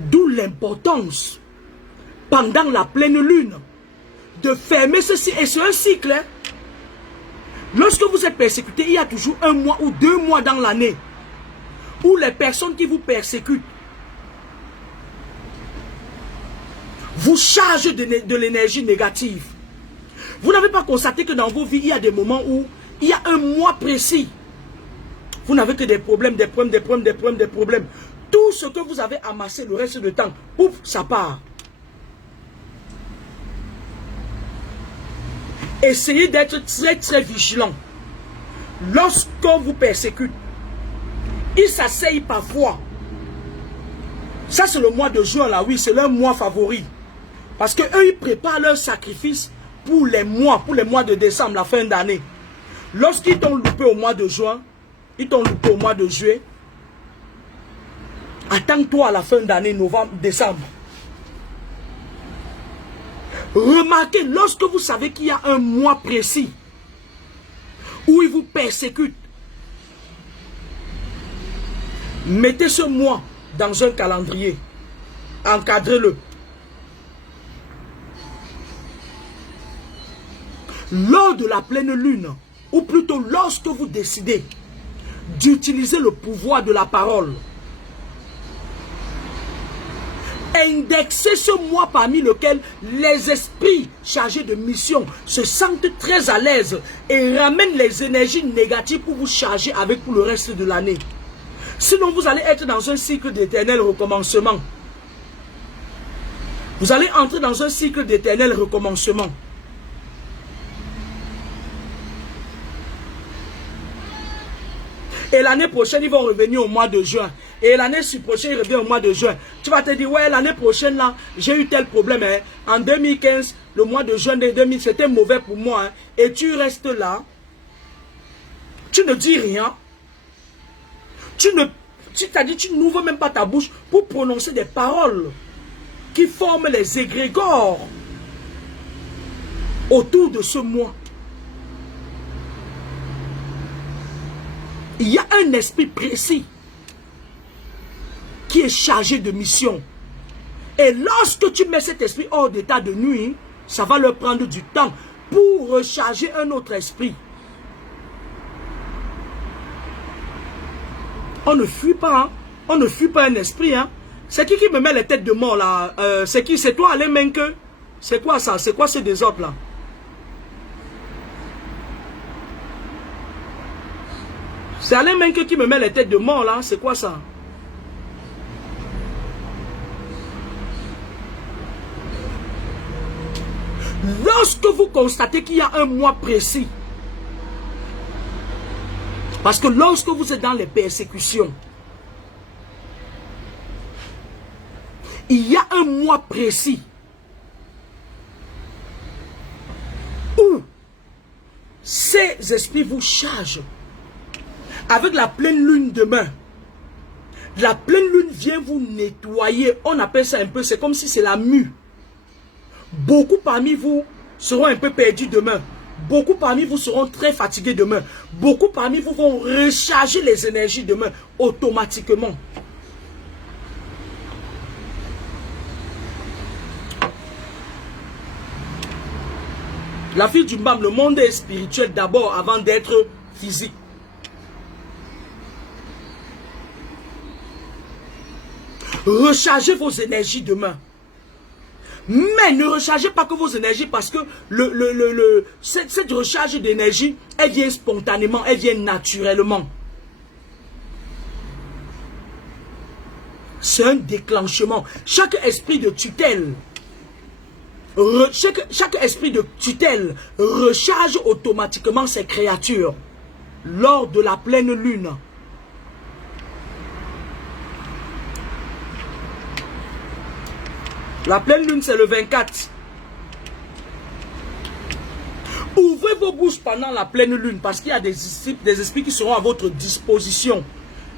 D'où l'importance, pendant la pleine lune, de fermer ceci. Et c'est un cycle. Hein? Lorsque vous êtes persécuté, il y a toujours 1 mois ou 2 mois dans l'année où les personnes qui vous persécutent vous chargent de l'énergie négative. Vous n'avez pas constaté que dans vos vies, il y a des moments où il y a un mois précis. Vous n'avez que des problèmes, des problèmes, des problèmes, des problèmes, des problèmes. Tout ce que vous avez amassé le reste du temps, pouf, ça part. Essayez d'être très très vigilant. Lorsqu'on vous persécute, ils s'asseyent parfois. Ça c'est le mois de juin là, oui, c'est leur mois favori. Parce que eux ils préparent leur sacrifice pour les mois de décembre, la fin d'année. Lorsqu'ils t'ont loupé au mois de juin, ils t'ont loupé au mois de juillet, attends-toi à la fin d'année, novembre, décembre. Remarquez, lorsque vous savez qu'il y a un mois précis où ils vous persécutent, mettez ce mois dans un calendrier, encadrez-le. Lors de la pleine lune, ou plutôt lorsque vous décidez d'utiliser le pouvoir de la parole, indexez ce mois parmi lequel les esprits chargés de mission se sentent très à l'aise et ramènent les énergies négatives pour vous charger avec pour le reste de l'année. Sinon, vous allez être dans un cycle d'éternel recommencement. Vous allez entrer dans un cycle d'éternel recommencement. Et l'année prochaine, ils vont revenir au mois de juin. Et l'année prochaine, ils reviennent au mois de juin. Tu vas te dire, ouais, l'année prochaine, là, j'ai eu tel problème. Hein. En 2015, le mois de juin de 2000, c'était mauvais pour moi. Hein. Et tu restes là. Tu ne dis rien. Tu n'ouvres même pas ta bouche pour prononcer des paroles qui forment les égrégores autour de ce mois. Il y a un esprit précis qui est chargé de mission. Et lorsque tu mets cet esprit hors d'état de nuit, ça va leur prendre du temps pour recharger un autre esprit. On ne fuit pas, hein? On ne fuit pas un esprit. Hein? C'est qui me met les têtes de mort là? C'est qui? C'est toi, Alain Menke? C'est quoi ça? C'est quoi ces désordres là? C'est Alain Menke qui me met les têtes de mort là? C'est quoi ça? Lorsque vous constatez qu'il y a un mois précis, parce que lorsque vous êtes dans les persécutions, il y a un mois précis où ces esprits vous chargent. Avec la pleine lune demain, la pleine lune vient vous nettoyer. On appelle ça un peu, c'est comme si c'est la mue. Beaucoup parmi vous seront un peu perdus demain. Beaucoup parmi vous seront très fatigués demain. Beaucoup parmi vous vont recharger les énergies demain automatiquement. La fille du Mbam, le monde est spirituel d'abord avant d'être physique. Rechargez vos énergies demain. Mais ne rechargez pas que vos énergies parce que cette recharge d'énergie, elle vient spontanément, elle vient naturellement. C'est un déclenchement. Chaque esprit de tutelle, chaque esprit de tutelle recharge automatiquement ses créatures lors de la pleine lune. La pleine lune, c'est le 24. Ouvrez vos bouches pendant la pleine lune parce qu'il y a des esprits qui seront à votre disposition.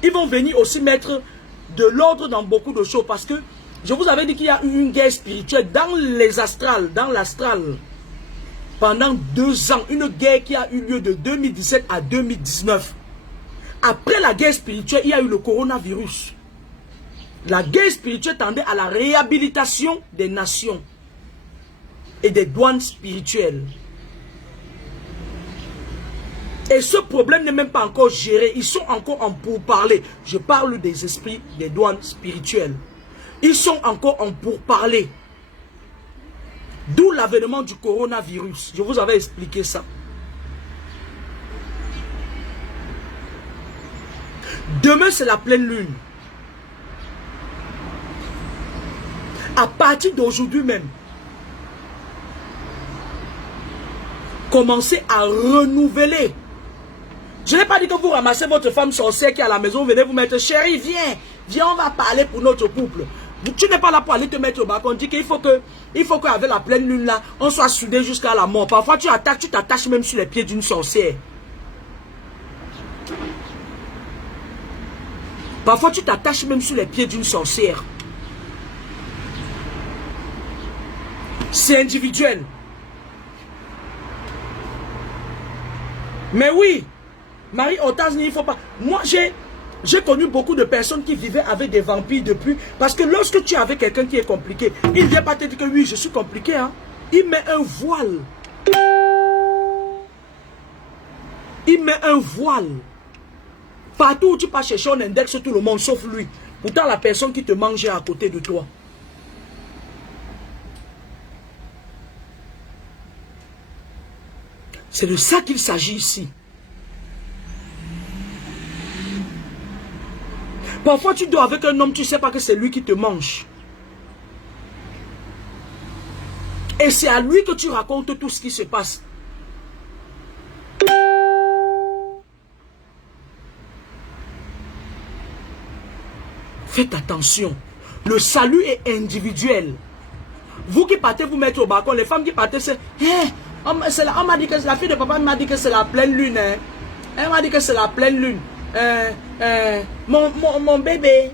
Ils vont venir aussi mettre de l'ordre dans beaucoup de choses parce que je vous avais dit qu'il y a eu une guerre spirituelle dans les astrales, dans l'astral. Pendant 2 ans, une guerre qui a eu lieu de 2017 à 2019. Après la guerre spirituelle, il y a eu le coronavirus. La guerre spirituelle tendait à la réhabilitation des nations et des douanes spirituelles. Et ce problème n'est même pas encore géré. Ils sont encore en pourparlers. Je parle des esprits des douanes spirituelles. Ils sont encore en pourparlers. D'où l'avènement du coronavirus. Je vous avais expliqué ça. Demain, c'est la pleine lune. À partir d'aujourd'hui même, commencez à renouveler. Je n'ai pas dit que vous ramassez votre femme sorcière qui est à la maison, venez vous mettre, chérie, viens, on va parler pour notre couple. Tu n'es pas là pour aller te mettre au balcon. On dit qu'il faut qu'avec la pleine lune là, on soit soudés jusqu'à la mort. Parfois tu t'attaches même sur les pieds d'une sorcière. Parfois tu t'attaches même sur les pieds d'une sorcière. C'est individuel. Mais oui, Marie Otaz, il ne faut pas. Moi, j'ai connu beaucoup de personnes qui vivaient avec des vampires depuis. Parce que lorsque tu es avec quelqu'un qui est compliqué, il ne vient pas te dire que oui, je suis compliqué. Hein. Il met un voile. Il met un voile. Partout où tu passes chercher, on indexe tout le monde sauf lui. Pourtant, la personne qui te mange est à côté de toi. C'est de ça qu'il s'agit ici. Parfois, tu dors avec un homme, tu ne sais pas que c'est lui qui te mange. Et c'est à lui que tu racontes tout ce qui se passe. Faites attention. Le salut est individuel. Vous qui partez vous mettre au balcon, les femmes qui partez, c'est... On m'a dit que la fille de papa m'a dit que c'est la pleine lune. Hein. Elle m'a dit que c'est la pleine lune. Mon bébé,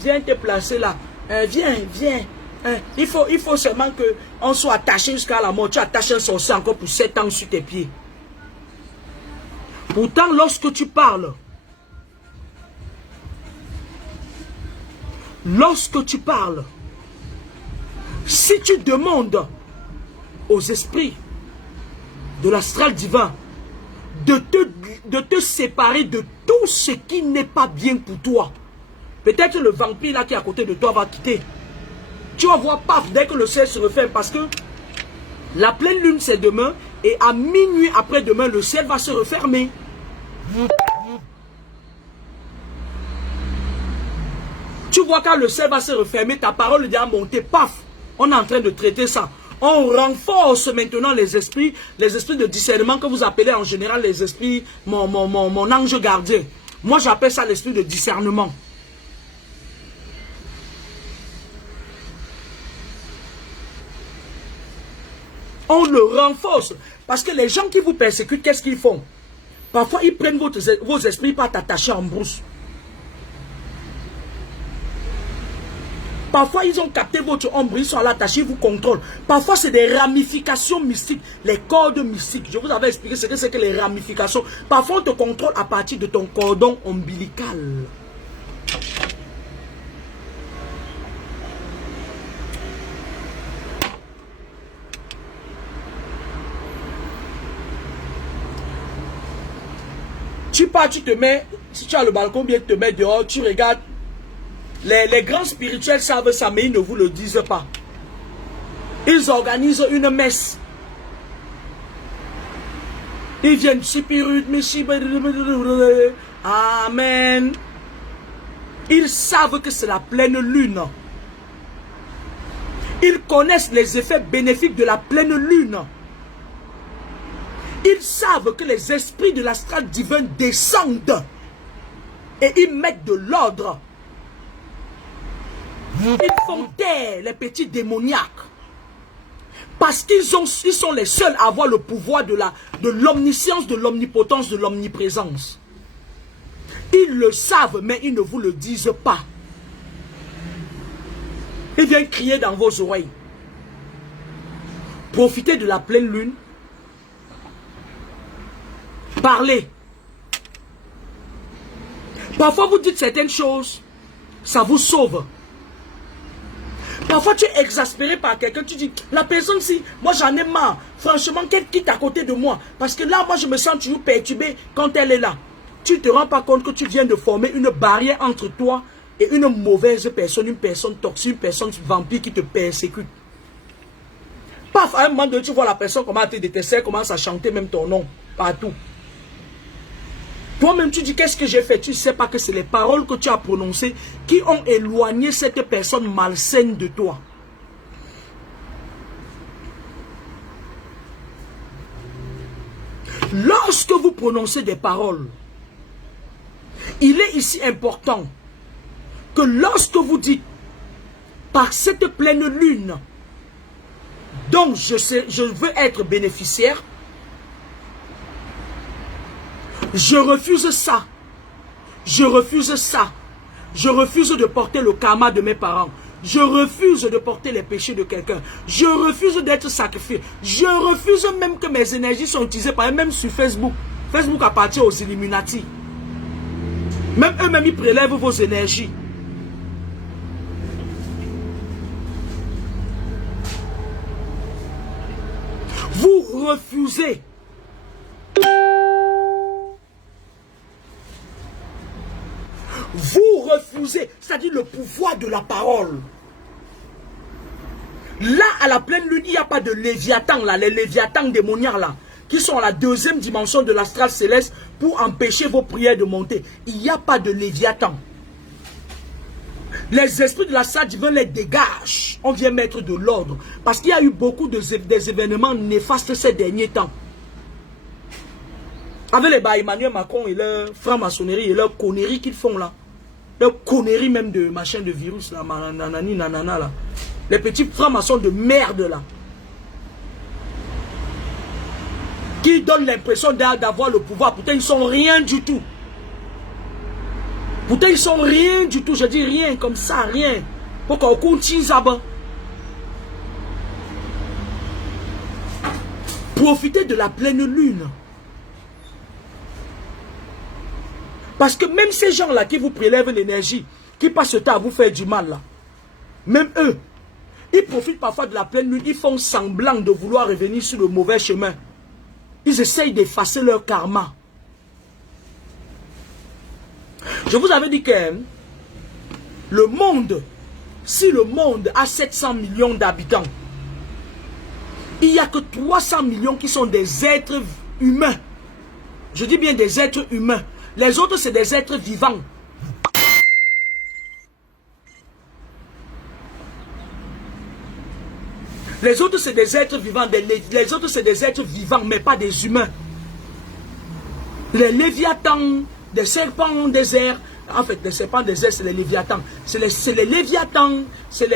viens te placer là. Viens. Il faut seulement qu'on soit attaché jusqu'à la mort. Tu attaches un sorcier encore pour 7 ans sur tes pieds. Pourtant, lorsque tu parles, si tu demandes aux esprits de l'astral divin de te séparer de tout ce qui n'est pas bien pour toi, Peut-être le vampire là qui est à côté de toi va quitter. Tu vas voir, paf, dès que le ciel se referme, parce que la pleine lune c'est demain, et à minuit après-demain, le ciel va se refermer. Tu vois, quand le ciel va se refermer, ta parole dit à monter, paf, on est en train de traiter ça. On renforce maintenant les esprits de discernement que vous appelez en général les esprits, mon ange gardien. Moi, j'appelle ça l'esprit de discernement. On le renforce. Parce que les gens qui vous persécutent, qu'est-ce qu'ils font? Parfois, ils prennent vos esprits pour t'attacher en brousse. Parfois, ils ont capté votre ombre, ils sont attachés, ils vous contrôlent. Parfois, c'est des ramifications mystiques, les cordes mystiques. Je vous avais expliqué ce que c'est que les ramifications. Parfois, on te contrôle à partir de ton cordon ombilical. Tu pars, tu te mets, si tu as le balcon, bien te mets dehors, tu regardes. Les grands spirituels savent ça, mais ils ne vous le disent pas. Ils organisent une messe. Ils viennent, amen. Ils savent que c'est la pleine lune. Ils connaissent les effets bénéfiques de la pleine lune. Ils savent que les esprits de l'astral divin descendent. Et ils mettent de l'ordre. Ils font taire les petits démoniaques. Parce qu'ils sont les seuls à avoir le pouvoir de l'omniscience, de l'omnipotence, de l'omniprésence. Ils le savent, mais ils ne vous le disent pas. Ils viennent crier dans vos oreilles. Profitez de la pleine lune. Parlez. Parfois vous dites certaines choses, ça vous sauve. Parfois tu es exaspéré par quelqu'un, tu dis, la personne si, moi j'en ai marre, franchement qu'elle quitte à côté de moi, parce que là moi je me sens toujours perturbé quand elle est là. Tu ne te rends pas compte que tu viens de former une barrière entre toi et une mauvaise personne, une personne toxique, une personne vampire qui te persécute. Paf, à un moment donné tu vois la personne comment elle te déteste, elle commence à chanter même ton nom, partout. Toi-même, tu dis, qu'est-ce que j'ai fait? Tu ne sais pas que c'est les paroles que tu as prononcées qui ont éloigné cette personne malsaine de toi. Lorsque vous prononcez des paroles, il est ici important que lorsque vous dites, par cette pleine lune, donc je veux être bénéficiaire, je refuse ça. Je refuse ça. Je refuse de porter le karma de mes parents. Je refuse de porter les péchés de quelqu'un. Je refuse d'être sacrifié. Je refuse même que mes énergies soient utilisées par même sur Facebook. Facebook appartient aux Illuminati. Même eux-mêmes, ils prélèvent vos énergies. Vous refusez. Vous refusez, c'est-à-dire le pouvoir de la parole. Là, à la pleine lune, il n'y a pas de léviathan, là, les léviathans démoniaques, là, qui sont à la deuxième dimension de l'astral céleste pour empêcher vos prières de monter. Il n'y a pas de léviathan. Les esprits de l'astral divin les dégagent. On vient mettre de l'ordre. Parce qu'il y a eu beaucoup des événements néfastes ces derniers temps. Avec les Emmanuel Macron et leur franc-maçonnerie et leur conneries qu'ils font là. Leur conneries même de machin de virus là, nanani, nanana là. Les petits francs-maçons de merde là. Qui donnent l'impression d'avoir le pouvoir. Pourtant ils sont rien du tout. Pourtant ils sont rien du tout. Je dis rien comme ça, rien. Pour qu'on continue ça. Profitez de la pleine lune. Parce que même ces gens-là qui vous prélèvent l'énergie, qui passent le temps à vous faire du mal, là, même eux, ils profitent parfois de la pleine lune, ils font semblant de vouloir revenir sur le mauvais chemin. Ils essayent d'effacer leur karma. Je vous avais dit que Le monde, si le monde a 700 millions d'habitants, il n'y a que 300 millions qui sont des êtres humains. Je dis bien des êtres humains. Les autres, c'est des êtres vivants. Les autres, c'est des êtres vivants. Les autres, c'est des êtres vivants, mais pas des humains. Les léviathans, des serpents des airs. En fait, les serpents des airs, c'est les léviathans. C'est les léviathans, c'est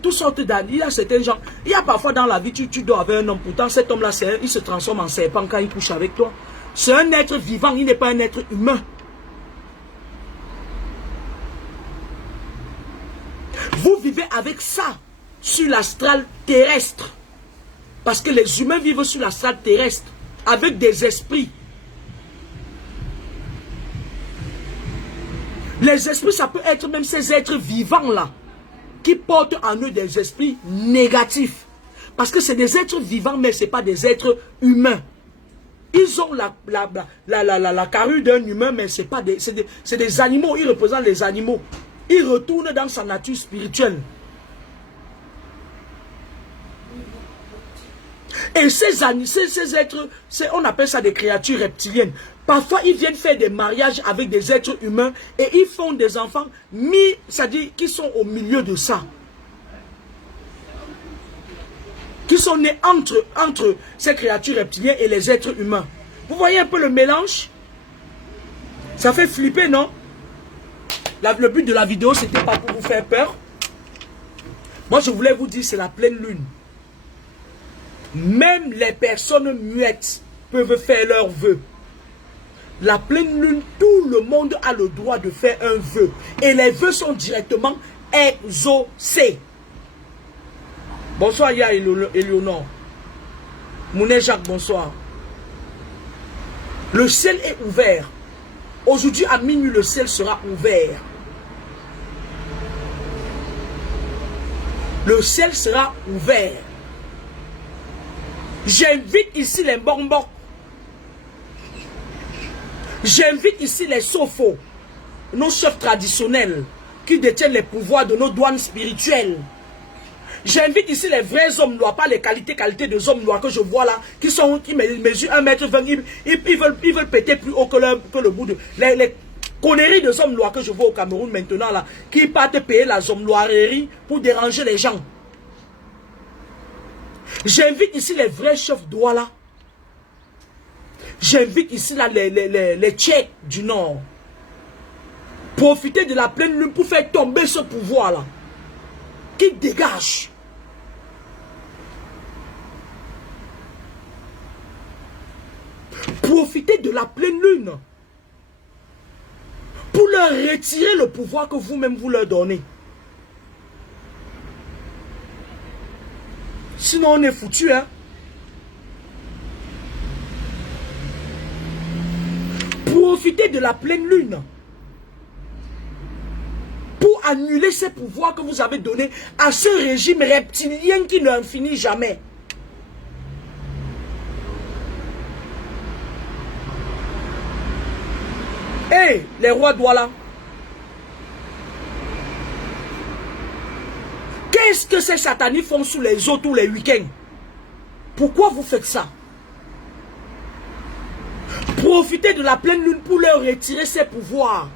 toutes sortes d'animaux. Il y a certains gens. Il y a parfois dans la vie, tu dors avec un homme. Pourtant, cet homme-là, il se transforme en serpent quand il couche avec toi. C'est un être vivant, il n'est pas un être humain. Vous vivez avec ça sur l'astral terrestre. Parce que les humains vivent sur l'astral terrestre avec des esprits. Les esprits, ça peut être même ces êtres vivants-là qui portent en eux des esprits négatifs. Parce que c'est des êtres vivants, mais ce n'est pas des êtres humains. Ils ont la carrure d'un humain, mais c'est des animaux. Ils représentent les animaux. Ils retournent dans sa nature spirituelle. Et ces êtres, on appelle ça des créatures reptiliennes. Parfois, ils viennent faire des mariages avec des êtres humains et ils font des enfants, c'est-à-dire qui sont au milieu de ça. Qui sont nés entre ces créatures reptiliennes et les êtres humains. Vous voyez un peu le mélange? Ça fait flipper, non? Le but de la vidéo, c'était pas pour vous faire peur. Moi, je voulais vous dire, c'est la pleine lune. Même les personnes muettes peuvent faire leurs vœux. La pleine lune, tout le monde a le droit de faire un vœu. Et les vœux sont directement exaucés. Bonsoir, Ya Eleonore. Mounet Jacques, bonsoir. Le ciel est ouvert. Aujourd'hui, à minuit, le ciel sera ouvert. Le ciel sera ouvert. J'invite ici les bonbons. J'invite ici les sofos, nos chefs traditionnels qui détiennent les pouvoirs de nos douanes spirituelles. J'invite ici les vrais hommes noirs, pas les qualités des hommes noirs que je vois là, qui mesurent 1,20 m. Ils veulent péter plus haut que le bout de... Les conneries des hommes noirs que je vois au Cameroun maintenant là, qui partent payer la zone noirerie pour déranger les gens. J'invite ici les vrais chefs douala. J'invite ici là, les Tchèques du Nord. Profitez de la pleine lune pour faire tomber ce pouvoir là. Qui dégage. Profitez de la pleine lune. Pour leur retirer le pouvoir que vous-même vous leur donnez. Sinon on est foutu, hein. Profitez de la pleine lune pour annuler ces pouvoirs que vous avez donnés à ce régime reptilien qui n'en finit jamais. Hé, les rois douala. Qu'est-ce que ces satanis font sous les eaux tous les week-ends? Pourquoi vous faites ça? Profitez de la pleine lune pour leur retirer ses pouvoirs.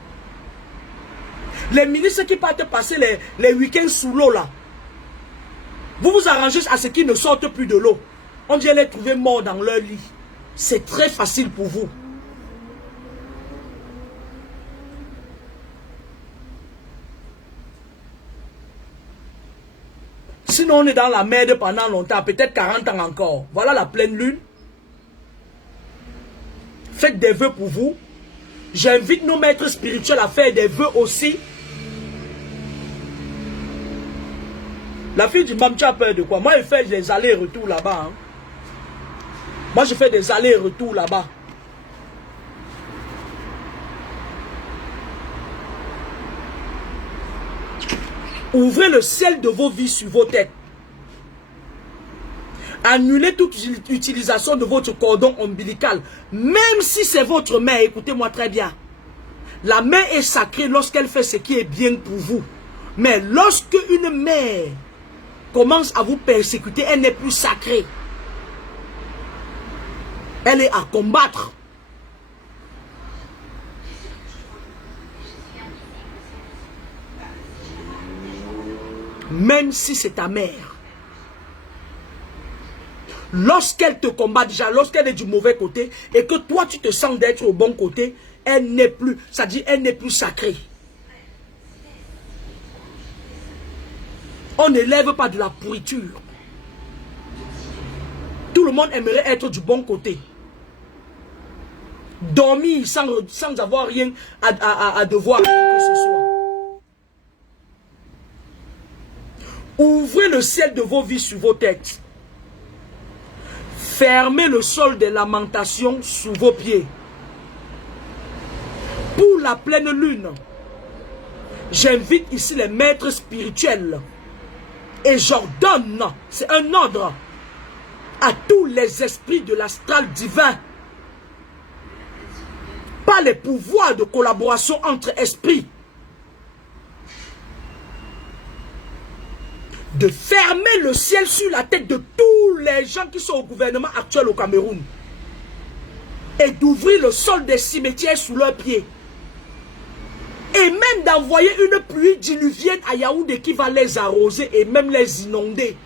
Les ministres qui partent passer les week-ends sous l'eau là, vous vous arrangez à ce qu'ils ne sortent plus de l'eau. On vient les trouver morts dans leur lit. C'est très facile pour vous. Sinon on est dans la merde pendant longtemps, peut-être 40 ans encore. Voilà la pleine lune. Faites des vœux pour vous. J'invite nos maîtres spirituels à faire des vœux aussi. La fille du Mam, tu as peur de quoi? Moi, je fais des allers-retours là-bas. Hein. Moi, je fais des allers-retours là-bas. Ouvrez le ciel de vos vies sur vos têtes. Annulez toute utilisation de votre cordon ombilical. Même si c'est votre mère, écoutez-moi très bien. La mère est sacrée lorsqu'elle fait ce qui est bien pour vous. Mais lorsque une mère commence à vous persécuter, elle n'est plus sacrée. Elle est à combattre. Même si c'est ta mère. Lorsqu'elle te combat déjà, lorsqu'elle est du mauvais côté, et que toi tu te sens d'être au bon côté, elle n'est plus, ça dit elle n'est plus sacrée. On n'élève pas de la pourriture. Tout le monde aimerait être du bon côté. Dormir sans avoir rien à devoir que ce soit. Ouvrez le ciel de vos vies sur vos têtes. Fermez le sol des lamentations sous vos pieds. Pour la pleine lune, j'invite ici les maîtres spirituels et j'ordonne, c'est un ordre, à tous les esprits de l'astral divin, pas les pouvoirs de collaboration entre esprits, de fermer le ciel sur la tête de tous les gens qui sont au gouvernement actuel au Cameroun et d'ouvrir le sol des cimetières sous leurs pieds et même d'envoyer une pluie diluvienne à Yaoundé qui va les arroser et même les inonder.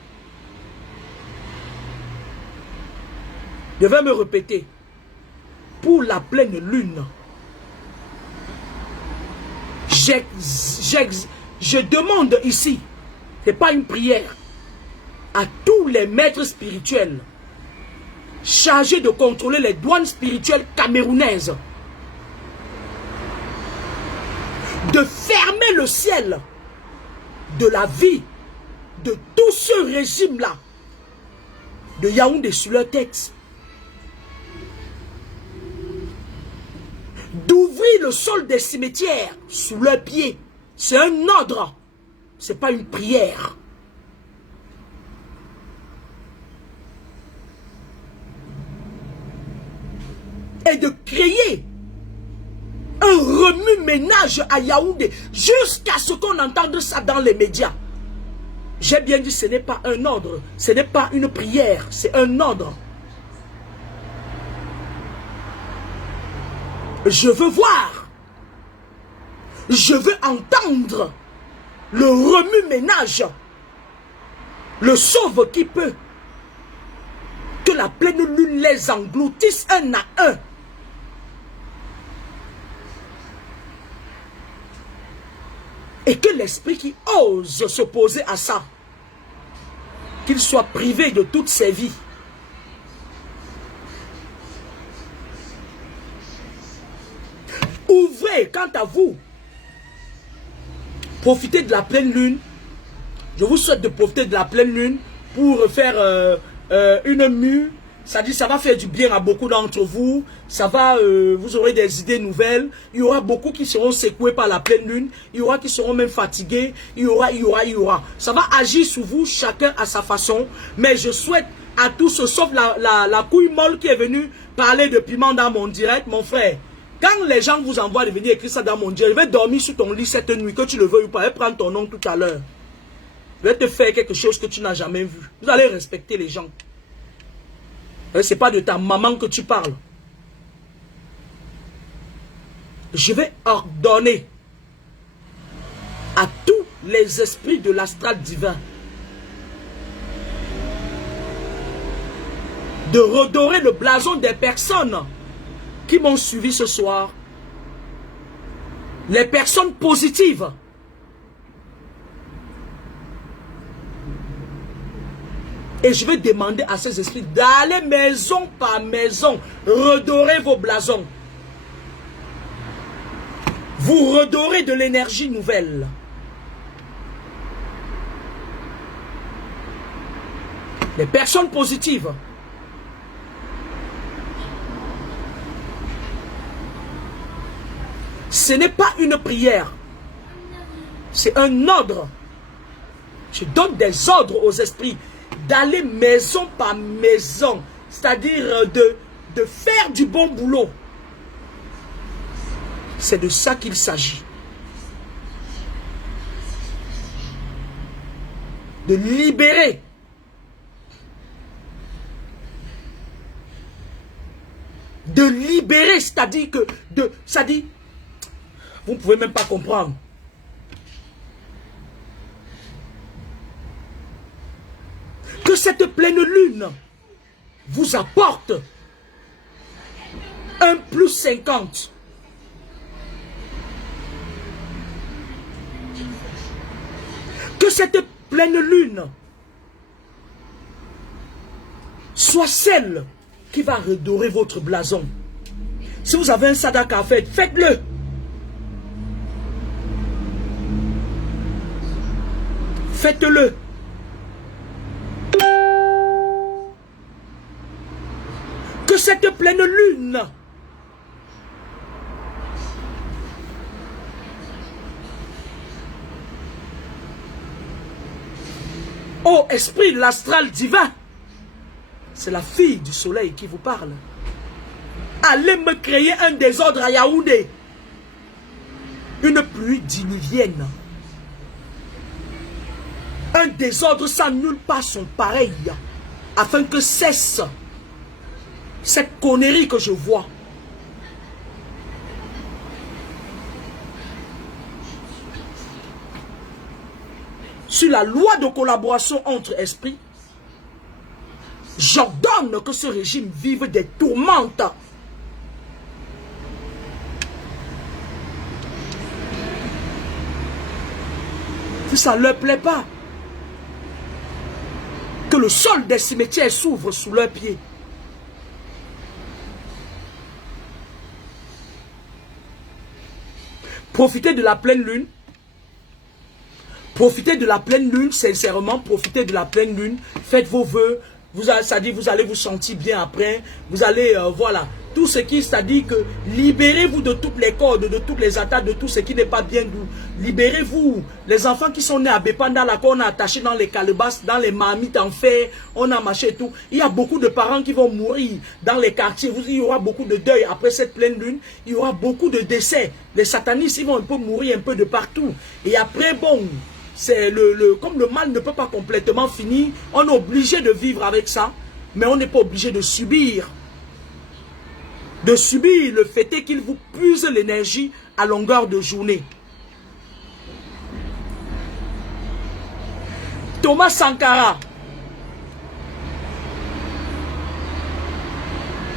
Je vais me répéter. Pour la pleine lune, je demande ici, ce n'est pas une prière, à tous les maîtres spirituels chargés de contrôler les douanes spirituelles camerounaises de fermer le ciel de la vie de tout ce régime-là de Yaoundé sur leur tête. D'ouvrir le sol des cimetières sous leurs pieds. C'est un ordre. Ce n'est pas une prière. Et de créer un remue-ménage à Yaoundé jusqu'à ce qu'on entende ça dans les médias. J'ai bien dit, ce n'est pas un ordre, ce n'est pas une prière, c'est un ordre. Je veux voir, je veux entendre le remue-ménage, le sauve qui peut, que la pleine lune les engloutisse un à un. Et que l'esprit qui ose s'opposer à ça, qu'il soit privé de toutes ses vies. Ouvrez, quant à vous, profitez de la pleine lune. Je vous souhaite de profiter de la pleine lune pour faire une mue. Ça dit, ça va faire du bien à beaucoup d'entre vous. Ça va, vous aurez des idées nouvelles. Il y aura beaucoup qui seront secoués par la pleine lune. Il y aura qui seront même fatigués. Il y aura. Ça va agir sur vous, chacun à sa façon. Mais je souhaite à tous, sauf la couille molle qui est venue parler de piment dans mon direct, mon frère. Quand les gens vous envoient de venir écrire ça dans mon direct, je vais dormir sur ton lit cette nuit, que tu le veuilles ou pas. Je vais prendre ton nom tout à l'heure. Je vais te faire quelque chose que tu n'as jamais vu. Vous allez respecter les gens. Ce n'est pas de ta maman que tu parles. Je vais ordonner à tous les esprits de l'astral divin de redorer le blason des personnes qui m'ont suivi ce soir. Les personnes positives. Et je vais demander à ces esprits d'aller maison par maison, redorer vos blasons. Vous redorez de l'énergie nouvelle. Les personnes positives. Ce n'est pas une prière. C'est un ordre. Je donne des ordres aux esprits d'aller maison par maison, c'est-à-dire de faire du bon boulot. C'est de ça qu'il s'agit. de libérer. De libérer, c'est-à-dire que, c'est-à-dire, vous ne pouvez même pas comprendre. Que cette pleine lune vous apporte un plus 50. Que cette pleine lune soit celle qui va redorer votre blason. Si vous avez un sadaka à faire, faites-le. Faites-le. Que cette pleine lune ô esprit de l'astral divin, c'est la fille du soleil qui vous parle. Allez me créer un désordre à Yaoundé. Une pluie diluvienne. Un désordre sans nulle part son pareil. Afin que cesse cette connerie que je vois. Sur la loi de collaboration entre esprits, j'ordonne que ce régime vive des tourmentes. Si ça ne leur plaît pas, que le sol des cimetières s'ouvre sous leurs pieds. Profitez de la pleine lune. Profitez de la pleine lune, sincèrement, profitez de la pleine lune. Faites vos vœux. Ça dit, vous allez vous sentir bien après. Vous allez, voilà. Tout ce qui, c'est-à-dire que libérez-vous de toutes les cordes, de toutes les attaques, de tout ce qui n'est pas bien doux. Libérez-vous. Les enfants qui sont nés à Bépanda, là, qu'on a attachés dans les calebasses, dans les marmites en fer, on a mâché et tout. Il y a beaucoup de parents qui vont mourir dans les quartiers. Il y aura beaucoup de deuil après cette pleine lune. Il y aura beaucoup de décès. Les satanistes, ils vont un peu mourir un peu de partout. Et après, bon, c'est comme le mal ne peut pas complètement finir, on est obligé de vivre avec ça, mais on n'est pas obligé de subir. De subir le fait est qu'il vous puise l'énergie à longueur de journée. Thomas Sankara.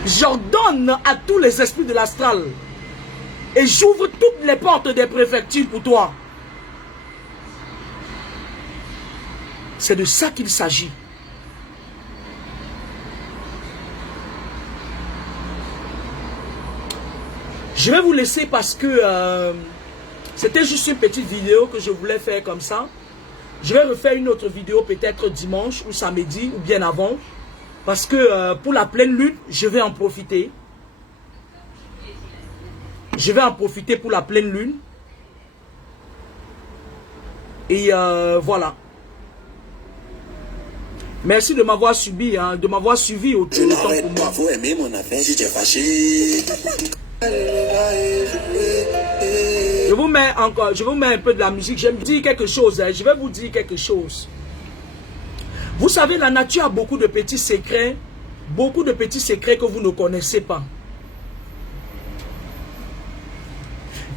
J'ordonne à tous les esprits de l'astral et j'ouvre toutes les portes des préfectures pour toi. C'est de ça qu'il s'agit. Je vais vous laisser parce que c'était juste une petite vidéo que je voulais faire comme ça. Je vais refaire une autre vidéo peut-être dimanche ou samedi ou bien avant. Parce que pour la pleine lune, je vais en profiter. Je vais en profiter pour la pleine lune. Et voilà. Merci de m'avoir suivi, hein, de m'avoir suivi au temps pour moi. Faut aimer mon affaire si tu es fâché. Je vous mets encore, je vous mets un peu de la musique. J'aime dire quelque chose, hein, je vais vous dire quelque chose. Vous savez, la nature a beaucoup de petits secrets que vous ne connaissez pas.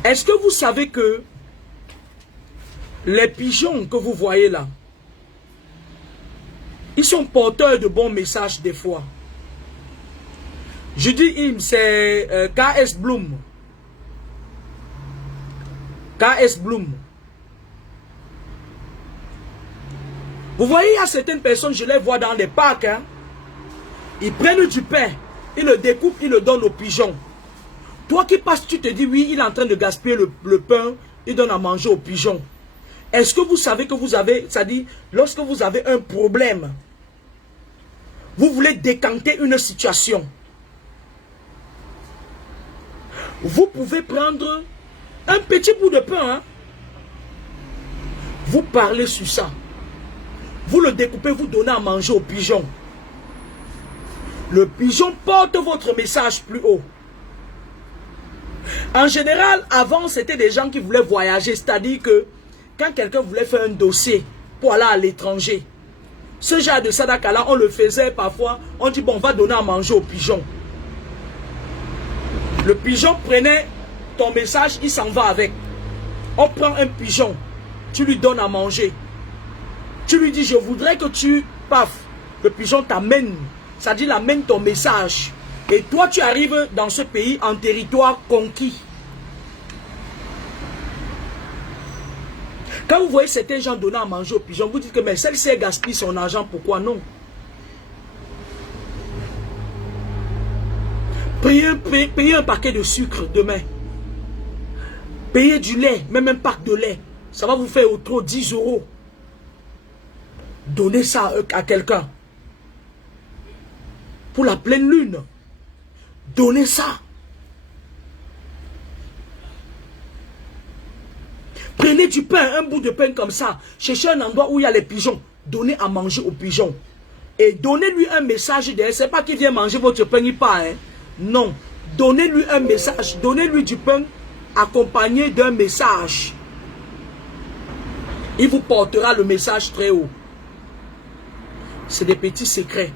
Est-ce que vous savez que les pigeons que vous voyez là, ils sont porteurs de bons messages des fois. Je dis him, c'est KS Bloom. KS Bloom. Vous voyez, il y a certaines personnes, je les vois dans les parcs. Hein, ils prennent du pain, ils le découpent, ils le donnent aux pigeons. Toi qui passes, tu te dis, oui, il est en train de gaspiller le pain, il donne à manger aux pigeons. Est-ce que vous savez que vous avez, c'est-à-dire, lorsque vous avez un problème, vous voulez décanter une situation, vous pouvez prendre un petit bout de pain, hein, vous parlez sur ça, vous le découpez, vous donnez à manger aux pigeons. Le pigeon porte votre message plus haut. En général, avant, c'était des gens qui voulaient voyager, c'est-à-dire que quand quelqu'un voulait faire un dossier, pour aller à l'étranger. Ce genre de sadaka-là, on le faisait parfois. On dit, bon, on va donner à manger aux pigeons. Le pigeon prenait ton message, il s'en va avec. On prend un pigeon, tu lui donnes à manger. Tu lui dis, je voudrais que tu, paf, le pigeon t'amène. Ça dit, il amène ton message. Et toi, tu arrives dans ce pays en territoire conquis. Quand vous voyez certains gens donner à manger aux pigeons, vous dites que mais celle-ci gaspille son argent, pourquoi non? Payez un paquet de sucre demain. Payez du lait, même un pack de lait. Ça va vous faire au trop 10 €. Donnez ça à quelqu'un. Pour la pleine lune. Donnez ça. Prenez du pain, un bout de pain comme ça. Cherchez un endroit où il y a les pigeons. Donnez à manger aux pigeons. Et donnez-lui un message derrière. Ce n'est pas qu'il vient manger votre pain, il part. Hein. Non. Donnez-lui un message. Donnez-lui du pain accompagné d'un message. Il vous portera le message très haut. C'est des petits secrets.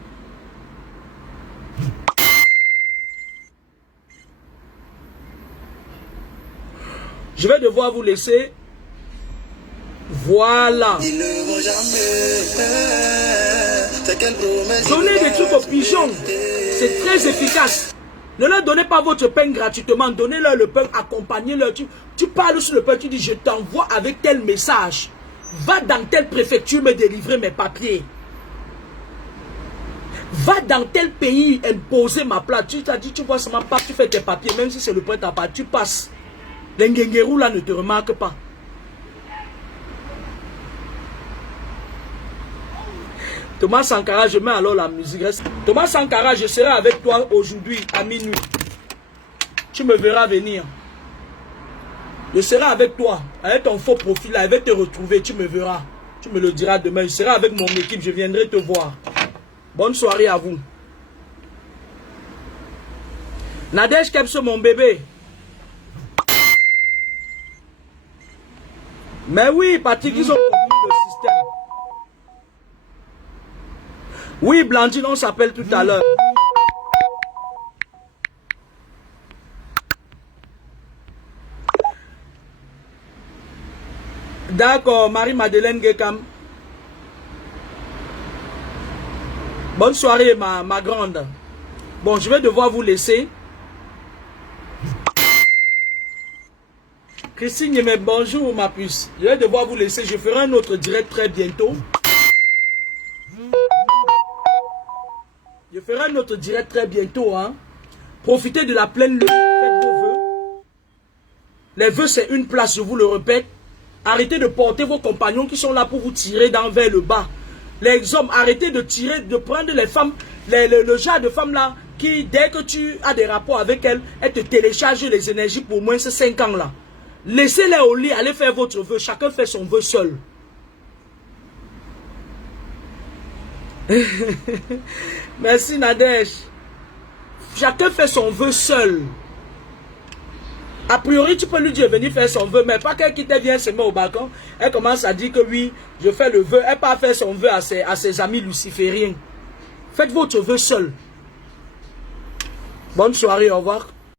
Je vais devoir vous laisser. Voilà. Donnez des trucs aux pigeons. C'est très efficace. Ne leur donnez pas votre pain gratuitement. Donnez-leur le pain, accompagnez-leur. Tu parles sur le pain, tu dis je t'envoie avec tel message. Va dans telle préfecture me délivrer mes papiers. Va dans tel pays imposer ma place. Tu t'as dit, tu vois seulement pas, tu fais tes papiers, même si c'est le point à part, tu passes. Les Ngengerou là ne te remarquent pas. Thomas Sankara, je mets alors la musique. Thomas Sankara, je serai avec toi aujourd'hui à minuit. Tu me verras venir. Je serai avec toi, avec ton faux profil là, je vais te retrouver, tu me verras. Tu me le diras demain, je serai avec mon équipe, je viendrai te voir. Bonne soirée à vous. Nadège Kepso, mon bébé. Mais oui, Patrick, ils ont compris le système. Oui, Blandine, on s'appelle tout à l'heure. D'accord, Marie-Madeleine Gekam. Bonne soirée, ma grande. Bon, je vais devoir vous laisser. Christine, mais bonjour, ma puce. Je vais devoir vous laisser. Je ferai un autre direct très bientôt. Je ferai un autre direct très bientôt. Hein. Profitez de la pleine lune. Faites vos vœux. Les vœux, c'est une place, je vous le répète. Arrêtez de porter vos compagnons qui sont là pour vous tirer vers le bas. Les hommes, arrêtez de tirer, de prendre les femmes, le genre de femmes là, qui, dès que tu as des rapports avec elles, elles te téléchargent les énergies pour moins ces 5 ans là. Laissez-les au lit, allez faire votre vœu. Chacun fait son vœu seul. Merci Nadège. Chacun fait son vœu seul. A priori, tu peux lui dire venir faire son vœu, mais pas qu'elle qui te vient se met au balcon. Elle commence à dire que oui, je fais le vœu. Elle part faire son vœu à ses amis lucifériens. Faites votre vœu seul. Bonne soirée, au revoir.